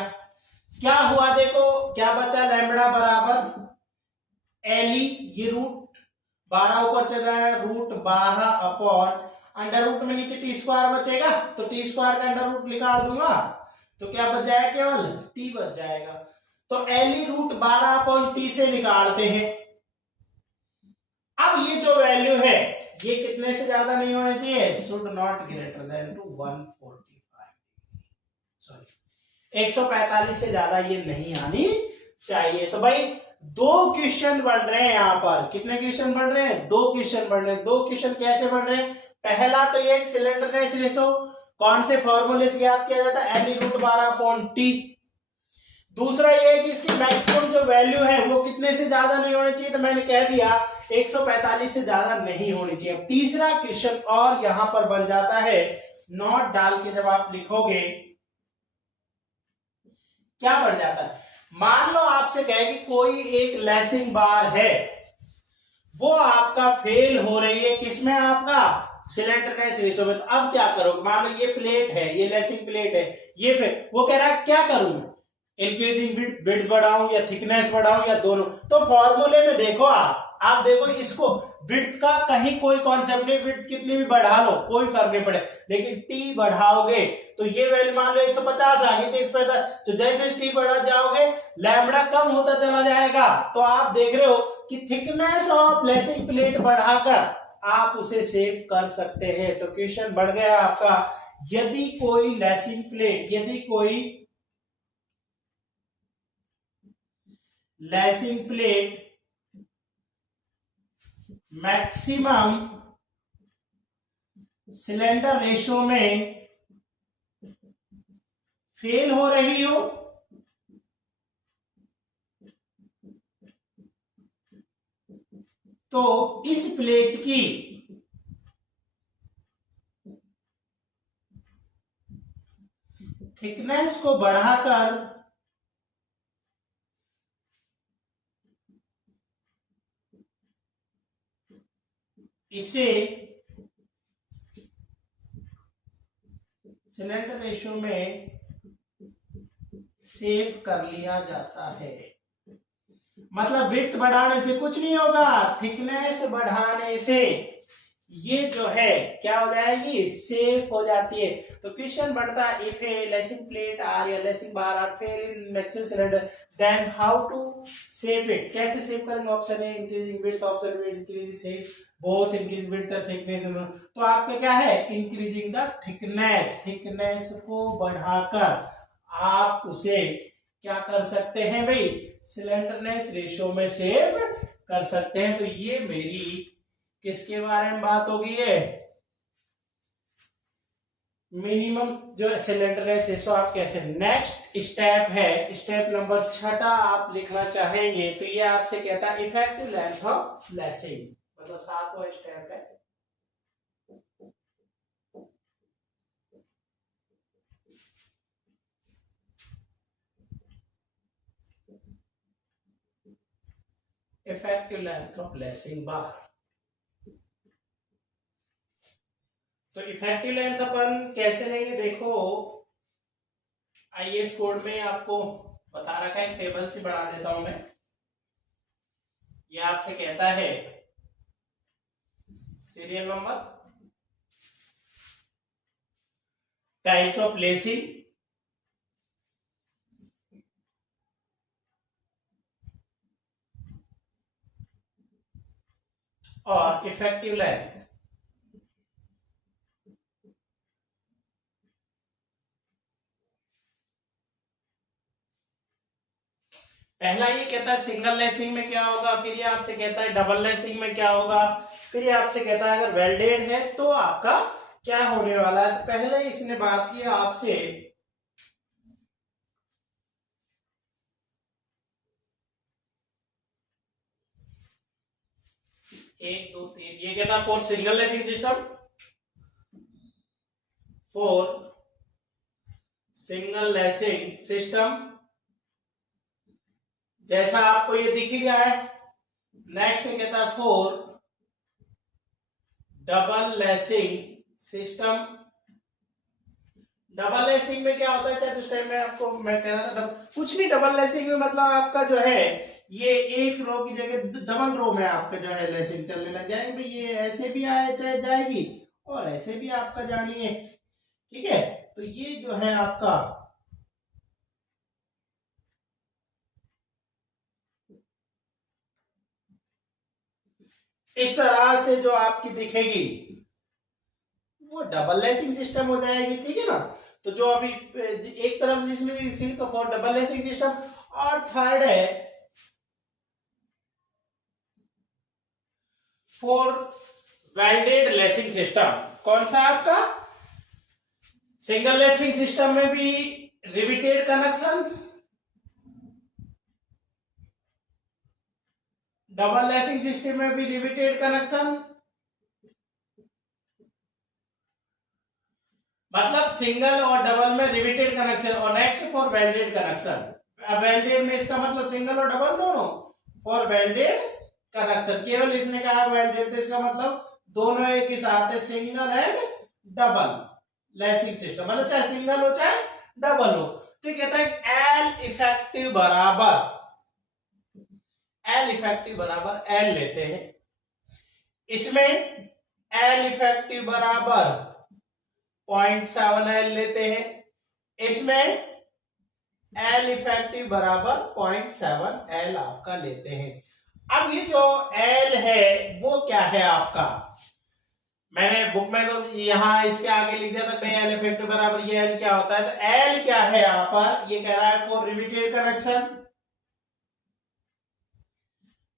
क्या हुआ देखो क्या बचा, लैम्बडा बराबर एली, ये रूट 12 ऊपर चला है, रूट 12 अपॉन अंडर रूट में नीचे टी स्क्वायर बचेगा, तो टी स्क्वायर का अंडर रूट निकाल दूंगा तो क्या बच जाएगा, केवल टी बच जाएगा। तो एली रूट 12 अपॉन टी से निकालते हैं। अब ये जो वैल्यू है ये कितने से ज्यादा नहीं होना चाहिए, should not greater than to 145, sorry 145 से ज्यादा ये नहीं आनी चाहिए। तो भाई दो क्वेश्चन बन रहे हैं यहाँ पर, कितने क्वेश्चन बन रहे हैं, दो क्वेश्चन बन रहे हैं। दो क्वेश्चन कैसे बन रहे हैं, पहला तो ये सिलेंडरनेस रेशो कौन से फॉर्मूले से ज्ञात किया जाता है, एल रूट 12 अपॉन टी। दूसरा ये है कि इसकी मैक्सिमम जो वैल्यू है वो कितने से ज्यादा नहीं होनी चाहिए, तो मैंने कह दिया 145 से ज्यादा नहीं होनी चाहिए। अब तीसरा क्वेश्चन और यहां पर बन जाता है, नॉट डाल के जब आप लिखोगे क्या बन जाता है, मान लो आपसे कहे कि कोई एक लेसिंग बार है वो आपका फेल हो रही है, किसमें, आपका सिलेंडरनेस रेशो में। तो अब क्या करोगे, मान लो ये प्लेट है, ये लेसिंग प्लेट है, ये फिर वो कह रहा है क्या करूं, इंक्रीजिंग विड्थ बढ़ाऊं या थिकनेस बढ़ाऊं या दोनों। तो फॉर्मूले में देखो आप देखो इसको, विड्थ का कहीं कोई कॉन्सेप्ट नहीं, विड्थ कितनी भी बढ़ा लो कोई फर्क नहीं पड़े, लेकिन टी बढ़ाओगे तो ये वैल्यू मान लो 150 आ गई थी, इस पे तो जैसे टी बढ़ा जाओगे लैम्बडा कम होता चला जाएगा। तो आप देख रहे हो कि थिकनेस ऑफ लेसिंग प्लेट बढ़ाकर आप उसे सेव कर सकते हैं। तो क्वेश्चन बढ़ गया आपका, यदि कोई लेसिंग प्लेट, यदि कोई lacing plate maximum cylinder ratio में फेल हो रही हो तो इस प्लेट की थिकनेस को बढ़ाकर इसे सिलेंडर रेशो में सेव कर लिया जाता है। मतलब विड्थ बढ़ाने से कुछ नहीं होगा, थिकनेस बढ़ाने से ये जो है क्या हो जाएगी, सेफ हो जाती है। तो क्वेश्चन बढ़ता है, if a lacing plate are या lacing bar are fail in maximum cylinder then how to save it, कैसे सेव करेंगे, ऑप्शन है increasing width, option B increasing thick, both increasing width और थिकनेस। तो आपका क्या है, इंक्रीजिंग द थिकनेस, थिकनेस को बढ़ाकर आप उसे क्या कर सकते हैं भाई, सिलेंडरनेस रेशो में सेव कर सकते हैं। तो ये मेरी किसके बारे में बात होगी, है मिनिमम जो सिलेंडरनेस रेशो आप कैसे। नेक्स्ट स्टेप है, स्टेप नंबर 6 आप लिखना चाहेंगे तो ये आपसे कहता है इफेक्टिव लेंथ ऑफ लेसिंग, मतलब 7वां स्टेप है। Effective length of lacing bar. तो इफेक्टिव लेंथ अपन कैसे लेंगे, देखो आईएएस कोड में आपको बता रखा है, एक टेबल से बढ़ा देता हूं मैं। ये आपसे कहता है serial number, types of lacing, और इफेक्टिव लेंथ। पहला ये कहता है सिंगल लेसिंग में क्या होगा, फिर ये आपसे कहता है डबल लेसिंग में क्या होगा, फिर ये आपसे कहता है अगर वेल्डेड है तो आपका क्या होने वाला है। तो पहले इसने बात की आपसे 1 2 3, ये कहता है for single lacing system, for single lacing system, जैसा आपको ये दिख ही गया है। नेक्स्ट कहता है for double lacing system. Double lacing में क्या होता है सर, उस टाइम में आपको मैं कह रहा था कुछ नहीं, डबल लेसिंग में मतलब आपका जो है ये एक रो की जगह डबल रो में आपका जो है लेसिंग चलने लग जाएगी। ये ऐसे भी आए चाहे जाएगी और ऐसे भी आपका जानी है, ठीक है। तो ये जो है आपका इस तरह से जो आपकी दिखेगी वो डबल लेसिंग सिस्टम हो जाएगी, ठीक है ना। तो जो अभी एक तरफ जिसमें तो फॉर डबल लेसिंग सिस्टम, और थर्ड है फॉर वेल्डेड लेसिंग सिस्टम। कौन सा आपका, सिंगल लेसिंग सिस्टम में भी riveted connection, double lacing system में भी रिविटेड कनेक्शन, मतलब सिंगल और डबल में रिविटेड कनेक्शन। और next for welded connection. Welded में इसका मतलब सिंगल और डबल दोनों, फॉर वेल्डेड कनेक्शन। केवल इसने कहा वेल्डेड, तो इसका मतलब दोनों एक ही साथ है, single and double lacing system, मतलब चाहे सिंगल हो चाहे डबल हो। तो ये कहता है एल इफेक्टिव बराबर, एल इफेक्टिव बराबर एल लेते हैं, इसमें एल इफेक्टिव बराबर 0.7 एल लेते हैं, इसमें एल इफेक्टिव बराबर 0.7 एल आपका लेते हैं। अब ये जो एल है वो क्या है आपका, मैंने बुक में तो यहां इसके आगे लिख दिया था एल इफेक्टिव बराबर ये एल क्या होता है। तो एल क्या है यहां पर, ये कह रहा है for riveted connection,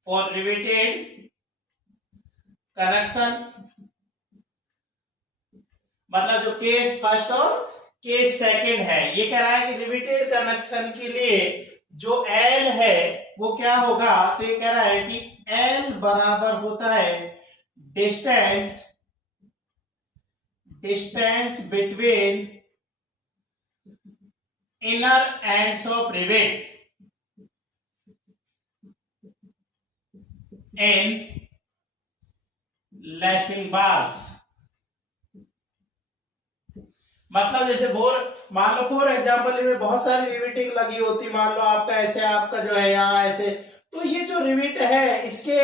for riveted connection, मतलब जो केस फर्स्ट और केस सेकंड है। ये कह रहा है कि रिविटेड कनेक्शन के लिए जो एल है वो क्या होगा, तो ये कह रहा है कि एल बराबर होता है distance between inner ends of rivet in lacing bars. मतलब जैसे मान लो फॉर एग्जांपल में बहुत सारी रिविटिंग लगी होती, मान लो आपका ऐसे आपका जो है यहाँ ऐसे, तो ये जो रिविट है इसके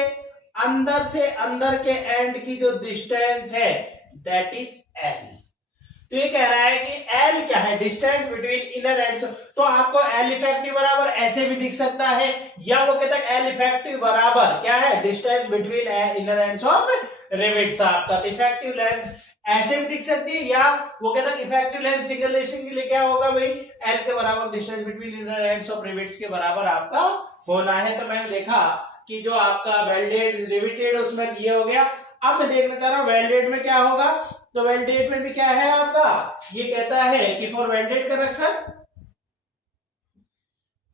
अंदर से अंदर के एंड की जो डिस्टेंस है दैट इज एल। तो ये कह रहा है कि एल क्या है, डिस्टेंस बिटवीन इनर एंड्स। तो आपको एल इफेक्टिव बराबर ऐसे भी दिख सकता है, या वो कहता है एल इफेक्टिव बराबर क्या है, distance between inner ends of rivets आपका। इफेक्टिव लेंथ ऐसे भी दिख सकती है, या वो कहता है इफेक्टिव लेंथ सिंगल लेसिंग के लिए क्या होगा भाई, एल के बराबर distance between inner ends of rivets के बराबर आपका होना है। तो मैंने देखा कि जो आपका वेल्डेड रिविटेड उसमें ये हो गया। अब मैं देखना चाह रहा हूं वेल्डेड में क्या होगा। तो वेल्डेड में भी क्या है आपका, ये कहता है कि for welded connection,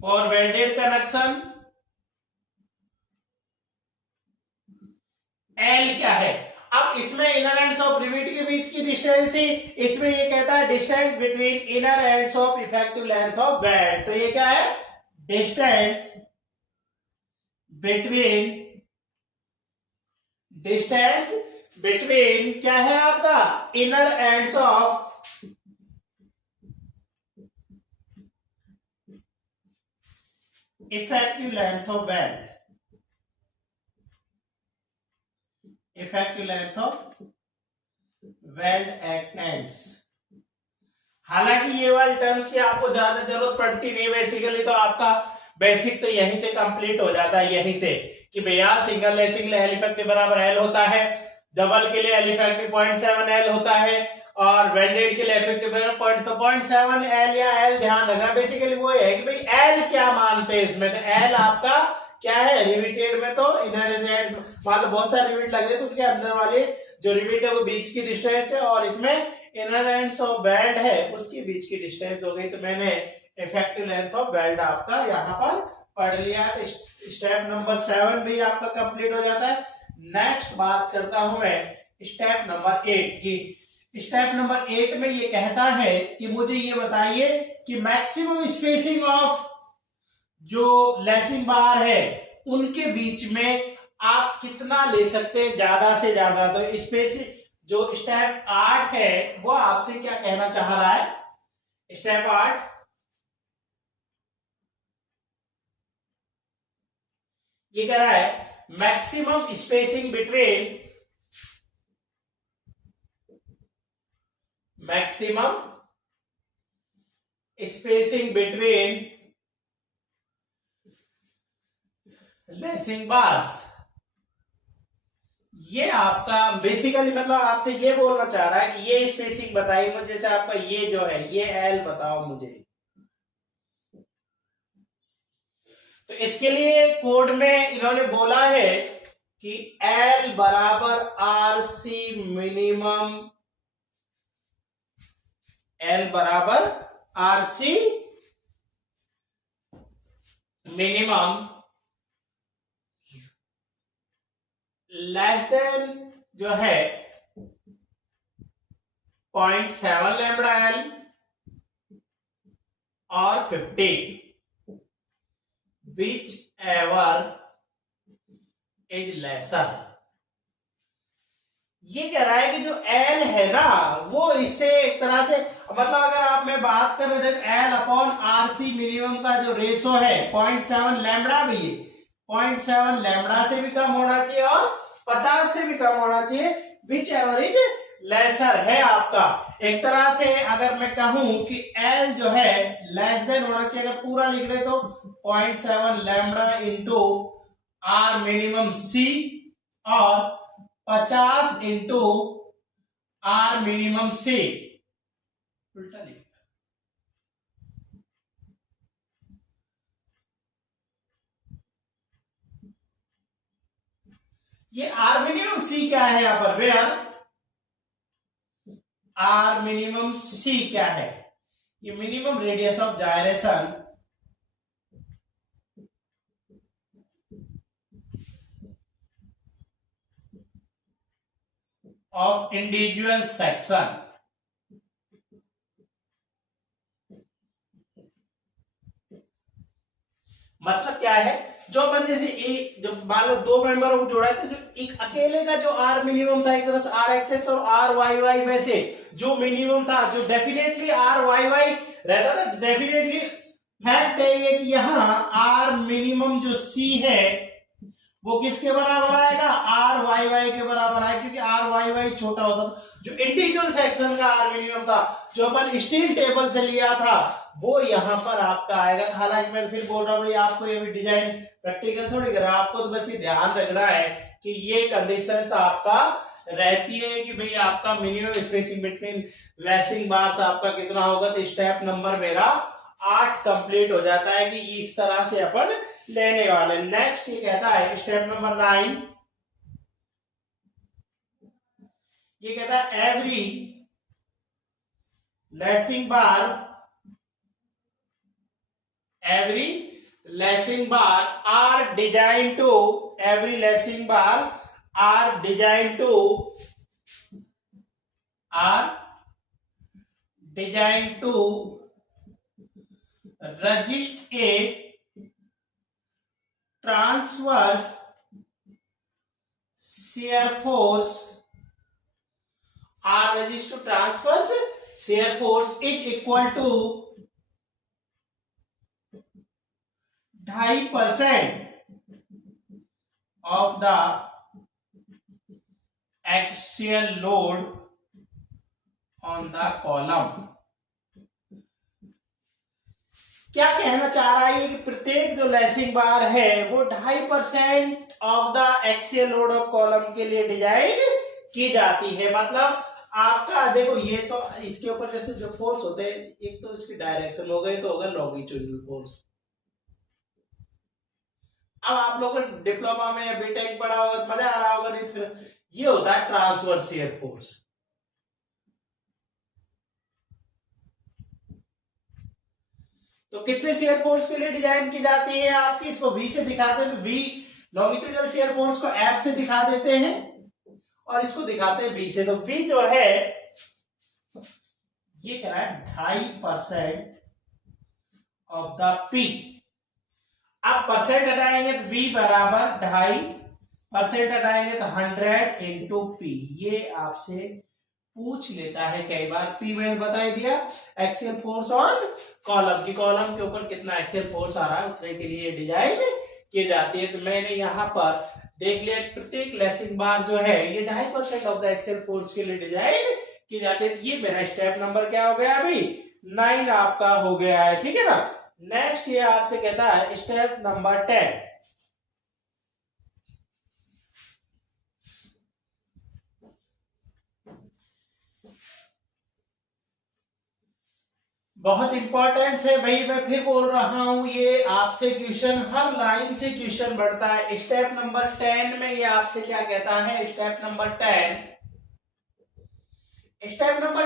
for welded connection L क्या है। अब इसमें इनर एंड्स ऑफ रिविट के बीच की डिस्टेंस थी, इसमें ये कहता है distance between inner ends of effective length of weld. तो ये क्या है, डिस्टेंस बिटवीन क्या है आपका, inner ends of effective length of weld, effective length of weld at ends. हालांकि ये वाले टर्म्स की आपको ज्यादा जरूरत पड़ती नहीं, बेसिकली तो आपका बेसिक तो यहीं से कंप्लीट हो जाता है, यहीं से कि भैया सिंगल लेसिंग एल इफेक्टिव बराबर एल होता है, डबल के लिए एल इफेक्टिव 0.7 एल होता है, और वेल्डेड के लिए इफेक्टिव पॉइंट, तो 0.7 एल या एल ध्यान रखना। बेसिकली वो है कि भाई एल क्या मानते हैं इसमें, तो एल आपका क्या है रिवेटेड में, तो इनर एंड मान लो बहुत सारे रिवेट लग रहे तो उनके अंदर वाले जो रिवेट है वो बीच की डिस्टेंस है, और इसमें इनर एंड्स ऑफ वेल्ड है उसकी बीच की डिस्टेंस हो गई। तो मैंने इफेक्टिव लेंथ ऑफ वेल्ड आपका यहाँ पर पढ़ लिया, तो स्टेप नंबर 7 भी आपका कंप्लीट हो जाता है। नेक्स्ट बात करता हूं मैं स्टेप नंबर 8 की। स्टेप नंबर 8 में ये कहता है कि मुझे ये बताइए कि मैक्सिमम स्पेसिंग ऑफ जो लेसिंग बार है उनके बीच में आप कितना ले सकते हैं ज्यादा से ज्यादा। तो स्पेसिंग जो स्टेप 8 है वो आपसे क्या कहना चाह रहा है, स्टेप 8 ये कह रहा है maximum spacing between lacing bars. ये आपका बेसिकली मतलब आपसे ये बोलना चाह रहा है कि ये स्पेसिंग बताइए मुझे, जैसे आपका ये जो है ये एल बताओ मुझे। तो इसके लिए कोड में इन्होंने बोला है कि एल बराबर आर सी मिनिमम, एल बराबर r c minimum less than जो है 0.7 लैम्बडा एल और 50 विच एवर इज लेसर। ये कह रहा है कि जो एल है ना वो इससे एक तरह से मतलब अगर आप में बात कर रहे थे l upon r c minimum का जो रेशो है 0.7 लैम्बडा भी है, 0.7 लैम्बडा से भी कम होना चाहिए और 50 से भी कम होना चाहिए, विच एवर इज लेसर है आपका। एक तरह से अगर मैं कहूं कि एल जो है लेस देन होना चाहिए, अगर पूरा लिख दे तो 0.7 lambda into r minimum c और 50 इंटू आर मिनिमम सी, उल्टा लिख। ये आर मिनिमम सी क्या है यहां पर, वेयर आर मिनिमम सी क्या है, ये minimum radius of gyration of individual section. मतलब क्या है, जो अपन जैसे एक जो मान लो दो मेंबरों को जोड़ा है तो जो एक अकेले का जो आर मिनिमम था एक तरह से आर एक्स एक्स और आर वाई वाई में से जो मिनिमम था, जो डेफिनेटली आर वाई वाई रहता था, डेफिनेटली फैक्ट है ये कि यहाँ आर मिनिमम जो सी है वो किसके बराबर आएगा, आर वाई वाई के बराबर आएगा, क्योंकि आर वाई वाई छोटा होता था। जो इंडिविजुअल सेक्शन का आर मिनिमम था जो अपन स्टील टेबल से लिया था वो यहाँ पर आपका आएगा। हालांकि मैं फिर बोल रहा हूँ आपको ये भी डिजाइन प्रैक्टिकल थोड़ी करा, आपको तो बस ये ध्यान रखना है कि ये कंडीशंस आपका रहती है कि भाई आपका minimum spacing between lacing bars आपका कितना होगा। तो स्टेप नंबर मेरा 8 कंप्लीट हो जाता है कि इस तरह से अपन लेने वाले। नेक्स्ट ये कहता है स्टेप नंबर 9, ये कहता है every lacing bar are designed to resist a transverse shear force, is equal to 2.5% of the axial load on the column। क्या कहना चाह रहा है कि प्रत्येक जो लेसिंग बार है वो 2.5% of the axial load of column के लिए डिजाइन की जाती है। मतलब आपका देखो ये तो इसके ऊपर जैसे जो फोर्स होते हैं, एक तो इसकी डायरेक्शन हो गई तो होगा लॉन्गिट्यूडिनल फोर्स। अब आप लोगों ने डिप्लोमा में या बीटेक पढ़ा होगा तो मजा आ रहा होगा, नहीं फिर ये होता है ट्रांसवर्स शियर फोर्स। तो कितने शियर फोर्स के लिए डिजाइन की जाती है आपकी, इसको V से दिखाते हैं तो V लॉन्गिट्यूडिनल शियर फोर्स को F से दिखा देते हैं और इसको दिखाते हैं V से। तो V जो है ये कह रहा है 2.5% ऑफ द P। अब परसेंट हटाएंगे तो V बराबर 2.5%, हटाएंगे तो 100 इंटू P। ये आपसे पूछ लेता है कई बार। P मैंने बता दिया एक्सियल फोर्स ऑन कॉलम की, कॉलम के ऊपर कितना एक्सियल फोर्स आ रहा है उतने के लिए डिजाइन की जाती है। तो मैंने यहाँ पर देख लिया प्रत्येक लेसिंग बार जो है ये 2.5% ऑफ द एक्सियल फोर्स के लिए डिजाइन की जाती है। ये मेरा स्टेप नंबर क्या हो गया अभी 9 आपका हो गया है, ठीक है ना। नेक्स्ट ये आपसे कहता है स्टेप नंबर 10। बहुत इंपॉर्टेंट है भाई, मैं फिर बोल रहा हूं ये आपसे क्वेश्चन हर लाइन से क्वेश्चन बढ़ता है। स्टेप नंबर 10 में ये आपसे क्या कहता है, स्टेप नंबर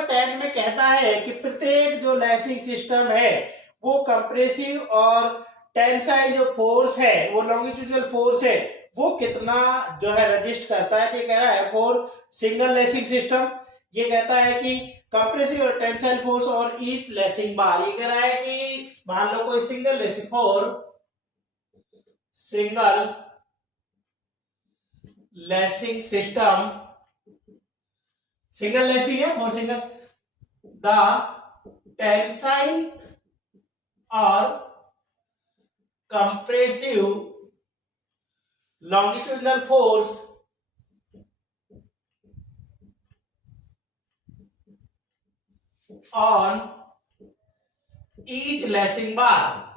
10 में कहता है कि प्रत्येक जो लेसिंग सिस्टम है वो कंप्रेसिव और टेंसाइल जो फोर्स है वो लॉन्गिट्यूडिनल फोर्स है वो कितना जो है रजिस्ट करता है। ये कह रहा है फॉर सिंगल लेसिंग सिस्टम, ये कहता है कि कंप्रेसिव और टेंसाइल फोर्स और ईच लेसिंग बार। ये कह रहा है कि मान लो कोई single lacing for single lacing system, single lacing है फॉर सिंगल, द टेंसाइल और compressive longitudinal force on each lacing bar.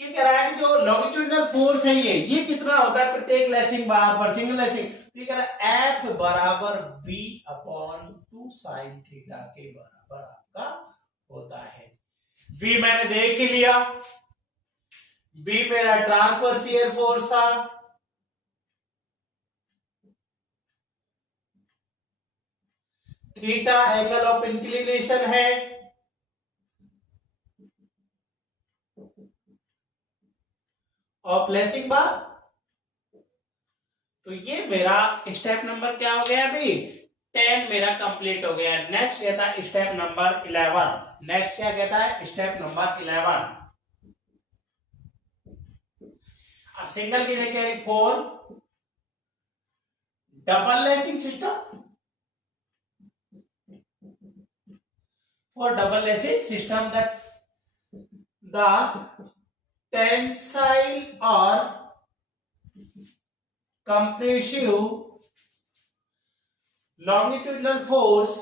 ये कह रहा है कि जो लॉन्गिट्यूडिनल फोर्स है ये कितना होता है प्रत्येक लेसिंग बार पर, सिंगल लेसिंग। तो ये कह रहा है F बराबर B अपॉन 2 साइन थीटा के बराबर आपका होता है। V मैंने देख ही लिया, B मेरा ट्रांसवर्स शियर फोर्स था, थीटा एंगल ऑफ इंक्लिनेशन है, ऑफ लेसिंग बार। तो ये मेरा स्टेप नंबर क्या हो गया अभी 10 मेरा कंप्लीट हो गया। नेक्स्ट कहता है स्टेप नंबर 11। नेक्स्ट क्या कहता है स्टेप नंबर 11। अब सिंगल की देखिए for double lacing system, for double lacing system that the tensile or compressive longitudinal force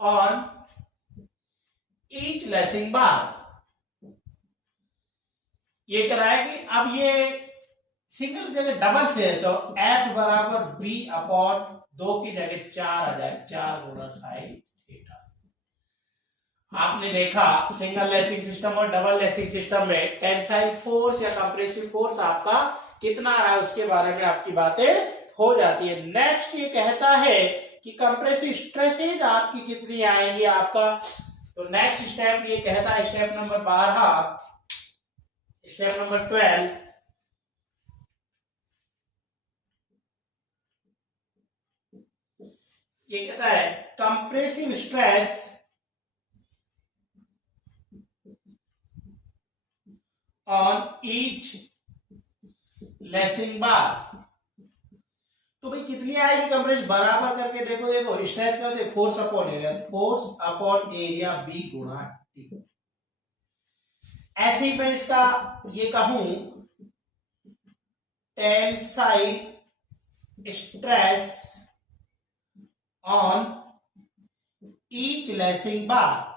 on each lacing bar। ये कह रहा है कि अब ये सिंगल जगह डबल से है तो F बराबर B अपॉन 2 की जगह 4 आ जाए, 4 गुना साइन थीटा। आपने देखा सिंगल लेसिंग सिस्टम और डबल लेसिंग सिस्टम में टेंसाइल फोर्स या कंप्रेसिव फोर्स आपका कितना आ रहा है उसके बारे में आपकी बातें हो जाती है। नेक्स्ट ये कहता है कि कंप्रेसिव स्ट्रेसेज आपकी कितनी आएंगी आपका। तो नेक्स्ट स्टेप ये कहता है स्टेप नंबर 12, स्टेप नंबर 12, ये कहता है compressive stress on each lacing bar. तो भाई कितनी आएगी कंप्रेस बराबर करके देखो, देखो स्ट्रेस का होता है force upon area, force upon area B गुणा T। ऐसे ही मैं इसका ये कहूं tensile stress on each lacing bar,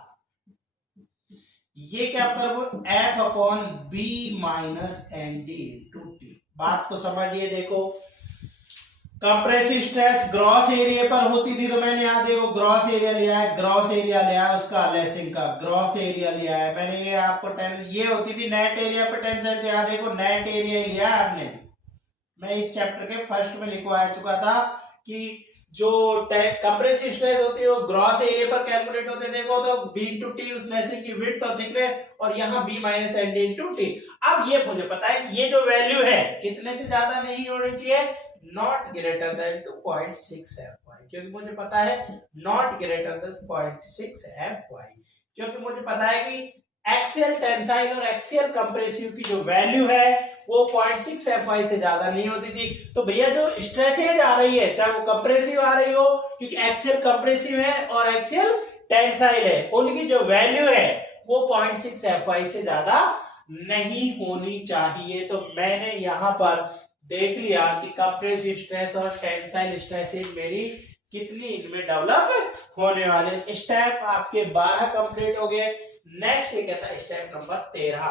ये क्या करो F upon B minus ND into T। बात को समझिए। देखो कंप्रेसिव स्ट्रेस ग्रॉस एरिया पर होती थी, तो मैंने यहाँ देखो ग्रॉस एरिया लिया है, ग्रॉस एरिया लिया है उसका लेसिंग का, ग्रॉस एरिया लिया है मैंने, ये आपको ये होती थी नेट एरिया पर टेंशन, तो यहाँ देखो नेट एरिया लिया है आपने। मैं इस चैप्टर के फर्स्ट में लिखवा चुका था कि जो कंप्रेसिव स्ट्रेस होती है वो ग्रॉस एरिया पर कैलकुलेट होते हैं। देखो तो b इंटू टी उस लेसिंग की विड्थ और थिकनेस, और यहाँ b minus n d into t. अब ये मुझे पता है ये जो वैल्यू है कितने से ज्यादा नहीं होनी चाहिए, नॉट ग्रेटर देन 2.6 fy, क्योंकि मुझे पता है नॉट ग्रेटर देन 0.6 fy, क्योंकि मुझे पता है कि एक्सियल टेंसाइल और एक्सियल कंप्रेसिव की जो वैल्यू है वो 0.6 fy से ज्यादा नहीं होती थी। तो भैया जो स्ट्रेसेज आ रही है, चाहे वो कंप्रेसिव आ रही हो, क्योंकि एक्सियल कंप्रेसिव है और एक्सियल टेंसाइल है, उनकी जो वैल्यू है वो 0.6 fy से ज्यादा नहीं होनी चाहिए। तो मैंने यहां पर देख लिया कि कंप्रेसिव स्ट्रेस और टेंसाइल स्ट्रेसेज मेरी कितनी इनमें डेवलप होने वाले। स्टेप आपके 12 कंप्लीट हो गए। नेक्स्ट ये कहता है स्टेप नंबर 13,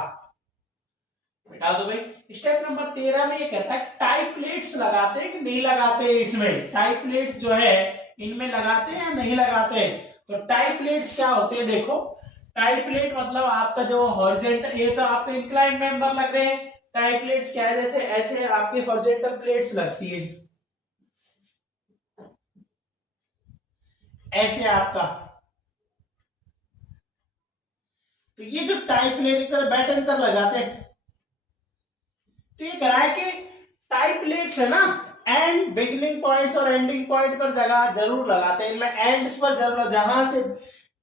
बता दो भाई। स्टेप नंबर 13 में ये कहता है टाई प्लेट्स लगाते हैं कि नहीं लगाते, इसमें टाई प्लेट्स जो है इनमें लगाते हैं या नहीं लगाते। तो टाई प्लेट्स क्या होते हैं, देखो टाई प्लेट मतलब आपका जो हॉरिजॉन्टल, ये तो आपके इंक्लाइंड मेंबर लग रहे हैं। टाई प्लेट्स क्या है, जैसे ऐसे आपकी हॉरिजॉन्टल प्लेट्स लगती है, ऐसे आपका। तो ये जो टाई प्लेट एक तरह बैट अंतर लगाते हैं, तो ये करा है कि टाई प्लेट्स है ना, एंड बिगिनिंग पॉइंट्स और एंडिंग पॉइंट पर जगह जरूर लगाते हैं। इनमें एंड्स पर जरूर, जहां से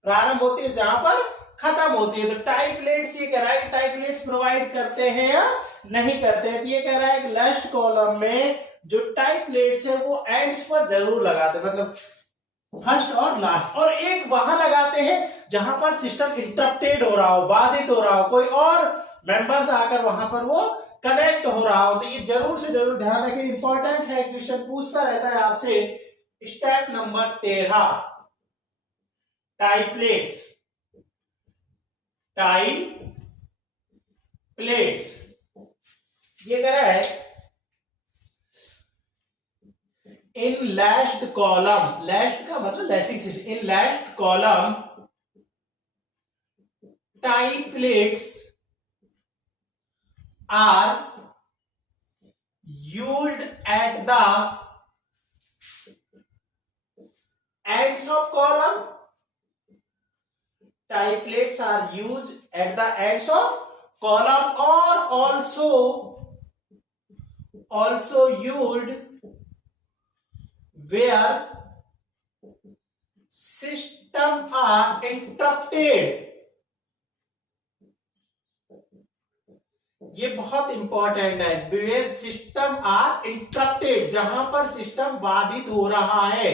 प्रारंभ होती है जहां पर खत्म होती है। तो टाई प्लेट्स ये कह रहा है कि टाई प्लेट्स प्रोवाइड करते हैं या नहीं करते हैं। तो ये कह रहा है कि लास्ट कॉलम में जो टाई प्लेट्स है वो एंड्स पर जरूर लगाते हैं, मतलब फर्स्ट और लास्ट, और एक वहां लगाते हैं जहां पर सिस्टम इंटरप्टेड हो रहा हो, बाधित हो रहा हो, कोई और मेंबर्स आकर वहां पर वो कनेक्ट हो रहा हो। तो ये जरूर से जरूर ध्यान रखें, इंपॉर्टेंट है, क्वेश्चन पूछता रहता है आपसे। Step number 13 tie plates, tie plates ये कह रहा है इन लास्ट कॉलम, लास्ट का मतलब lacing system, in last column tie plates are used at the ends of column, tie plates are used at the ends of column और also used where system are interrupted। ये बहुत important है, where system are interrupted, जहां पर system बाधित हो रहा है।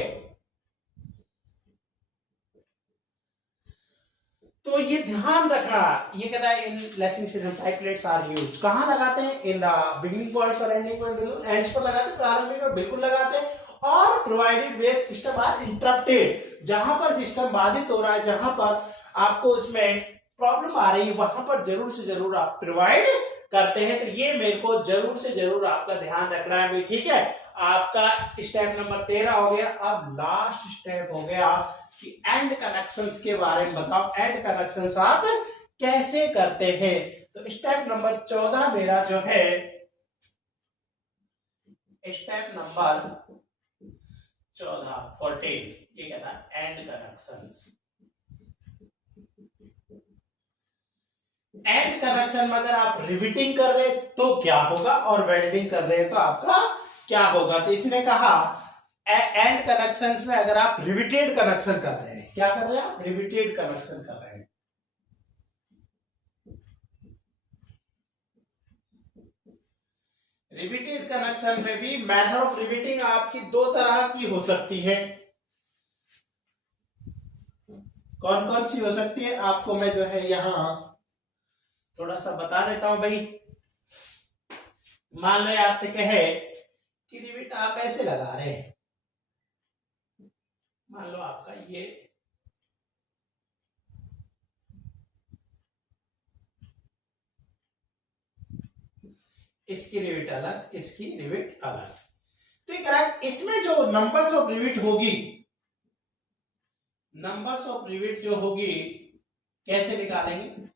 तो ये ध्यान रखना, ये कहता है in lacing system tie plates are used, कहां लगाते हैं, इन द बिगिनिंग पॉइंट्स और एंडिंग पॉइंट, बिल्कुल एंड्स पर लगाते हैं, प्रारंभिक और बिल्कुल लगाते हैं, और provided where system are interrupted, जहां पर सिस्टम बाधित हो रहा है, जहां पर आपको उसमें प्रॉब्लम आ रही है, वहां पर जरूर से जरूर आप प्रोवाइड करते हैं। तो ये मेरे को जरूर से जरूर आपका ध्यान रखना है भाई, ठीक है। आपका स्टेप नंबर 13 हो गया। अब लास्ट स्टेप हो गया कि एंड कनेक्शंस के बारे में बताओ, एंड कनेक्शंस आप कैसे करते हैं। तो स्टेप नंबर 14 मेरा जो है, स्टेप नंबर 14 ये कहता है एंड कनेक्शंस। एंड कनेक्शन में अगर आप रिविटिंग कर रहे हैं तो क्या होगा, और वेल्डिंग कर रहे हैं तो आपका क्या होगा। तो इसने कहा एंड कनेक्शंस में अगर आप रिविटेड कनेक्शन कर रहे हैं, क्या कर रहे हैं आप, रिविटेड कनेक्शन कर रहे हैं। रिविटेड कनेक्शन में भी मेथड ऑफ रिविटिंग आपकी दो तरह की हो सकती है। कौन कौन सी हो सकती है आपको मैं जो है यहां थोड़ा सा बता देता हूं भाई। मान लो आपसे कहे कि रिविट आप ऐसे लगा रहे हैं, मान लो आपका ये इसकी रिविट अलग, इसकी रिविट अलग। तो ये करेक्ट। इसमें जो नंबर्स ऑफ रिविट होगी, नंबर्स ऑफ रिविट जो होगी कैसे निकालेंगे?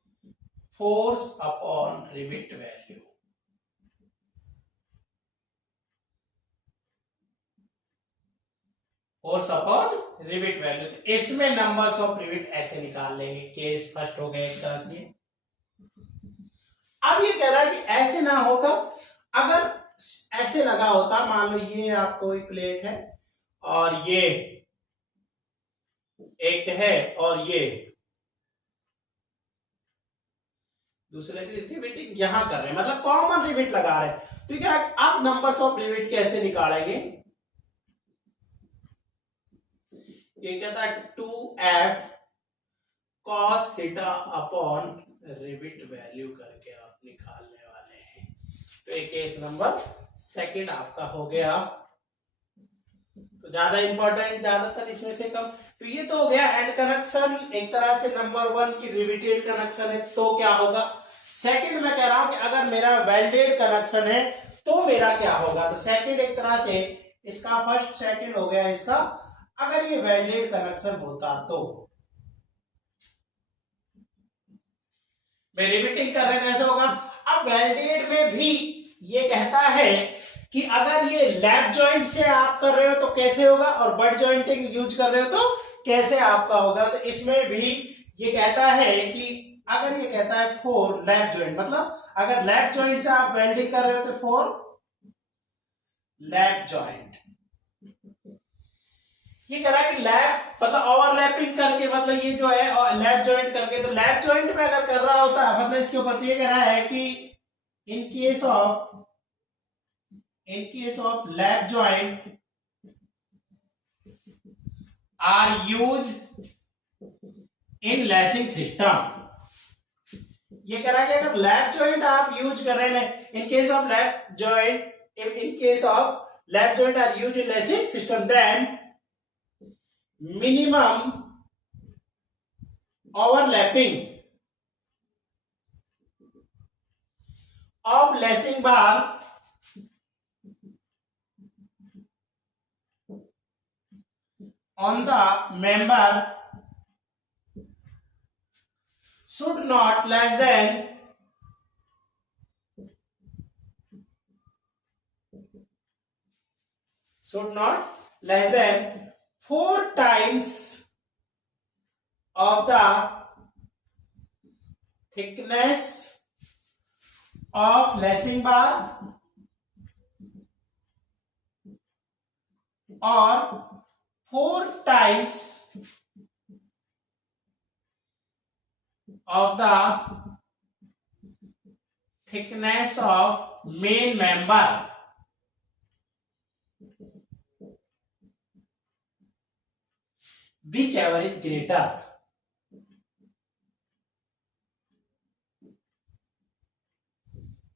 Force upon rivet value. Force upon rivet value. तो इसमें नंबर्स ऑफ रिविट ऐसे निकाल लेंगे। केस फर्स्ट हो गया एक तरह से। अब ये कह रहा है कि ऐसे ना होगा, अगर ऐसे लगा होता, मान लो ये आपको एक प्लेट है और ये एक है और ये दूसरे की रिविटिंग यहां कर रहे हैं, मतलब कॉमन रिविट लगा रहे हैं। तो क्या अब नंबर्स ऑफ रिविट कैसे निकालेंगे? ये कहता है 2f cos theta upon rivet value करके आप निकालने वाले हैं। तो ये केस नंबर सेकंड आपका हो गया। तो ज्यादा इंपॉर्टेंट, ज्यादातर इसमें से कम। तो ये तो हो गया एंड कनेक्शन, एक तरह से नंबर 1 की रिविटेड कनेक्शन है। तो क्या होगा? सेकंड में कह रहा हूं कि अगर मेरा वेल्डेड कनेक्शन है तो मेरा क्या होगा? तो सेकंड एक तरह से इसका फर्स्ट सेकंड हो गया इसका। अगर ये वेल्डेड कनेक्शन होता तो मैं रिपीटिंग कर रहे थे ऐसे होगा। अब वेल्डेड में भी ये कहता है कि अगर ये लैप जॉइंट से आप कर रहे हो तो कैसे होगा, और बट जॉइंटिंग यूज कर रहे हो तो कैसे आपका होगा। तो इसमें भी ये कहता है कि अगर ये कहता है फॉर लैप जॉइंट, मतलब अगर लैप जॉइंट से आप वेल्डिंग कर रहे हो तो फॉर लैप जॉइंट। ये कह रहा है कि लैप मतलब ओवरलैपिंग करके, मतलब ये जो है लैप जॉइंट करके। तो लैप जॉइंट में अगर कर रहा होता मतलब इसके ऊपर ये कह रहा है कि in case of lap joint are use in lacing system. ये कह रहा है कि अगर लैप जॉइंट आप यूज कर रहे हैं, in case of lap joint are use in lacing system, then minimum overlapping of lacing bar on the member should not less than 4 times of the thickness of lacing bar or 4 times of the thickness of main member. Whichever is greater.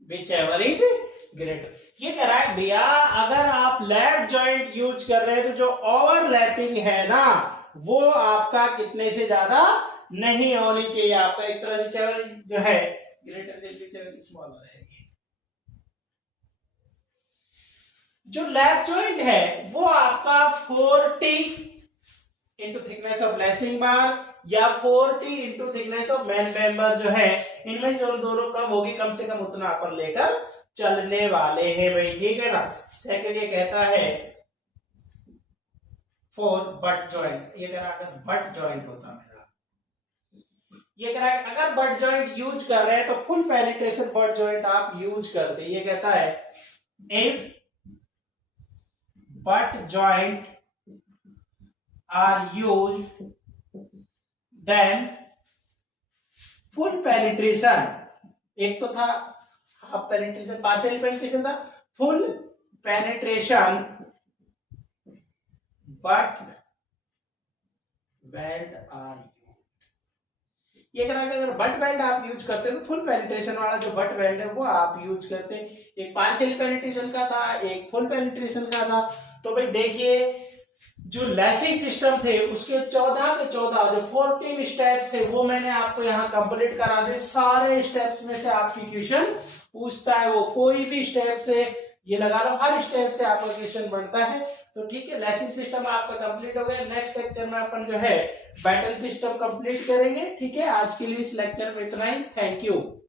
Whichever is greater. ये कह रहा है भैया अगर आप lap joint use कर रहे हैं तो जो ओवरलैपिंग है ना वो आपका कितने से ज्यादा नहीं होनी चाहिए। आपका एक तरह whichever जो है ग्रेटर देन whichever स्मॉलर है। जो लैप जॉइंट है वो आपका 40 इंटू थिकनेस ऑफ लैसिंग बार या 40 into thickness of main member जो है, इनमें से दोनों कम होगी, कम से कम उतना अपन लेकर चलने वाले हैं भाई। ठीक है ना। सेकंड ये कहता है फॉर बट जॉइंट। ये कह रहा है अगर बट जॉइंट होता मेरा, ये कह रहा है अगर बट जॉइंट यूज कर रहे हैं तो फुल पेनिट्रेशन बट जॉइंट आप यूज करते। ये कहता है if butt joint are used then full penetration, एक तो था हाफ पेनिट्रेशन, पार्शियल पेनिट्रेशन था, full penetration butt weld are used. ये कह रहा है अगर बट वेल्ड आप यूज करते तो फुल पेनिट्रेशन वाला जो बट वेल्ड है वो आप यूज करते। एक पार्शियल पेनिट्रेशन का था, एक फुल पेनिट्रेशन का था। तो भाई देखिए जो लैसिंग सिस्टम थे उसके 14 के 14 जो 14 स्टेप्स थे वो मैंने आपको यहाँ कंप्लीट करा दे। सारे स्टेप्स में से आपकी क्वेश्चन पूछता है, वो कोई भी स्टेप से ये लगा लो, हर स्टेप से आपका क्वेश्चन बनता है। तो ठीक है, लेसन सिस्टम आपका कंप्लीट हो गया। नेक्स्ट लेक्चर में अपन जो है बैटल सिस्टम कंप्लीट करेंगे। ठीक है, आज के लिए इस लेक्चर में इतना ही। Thank you.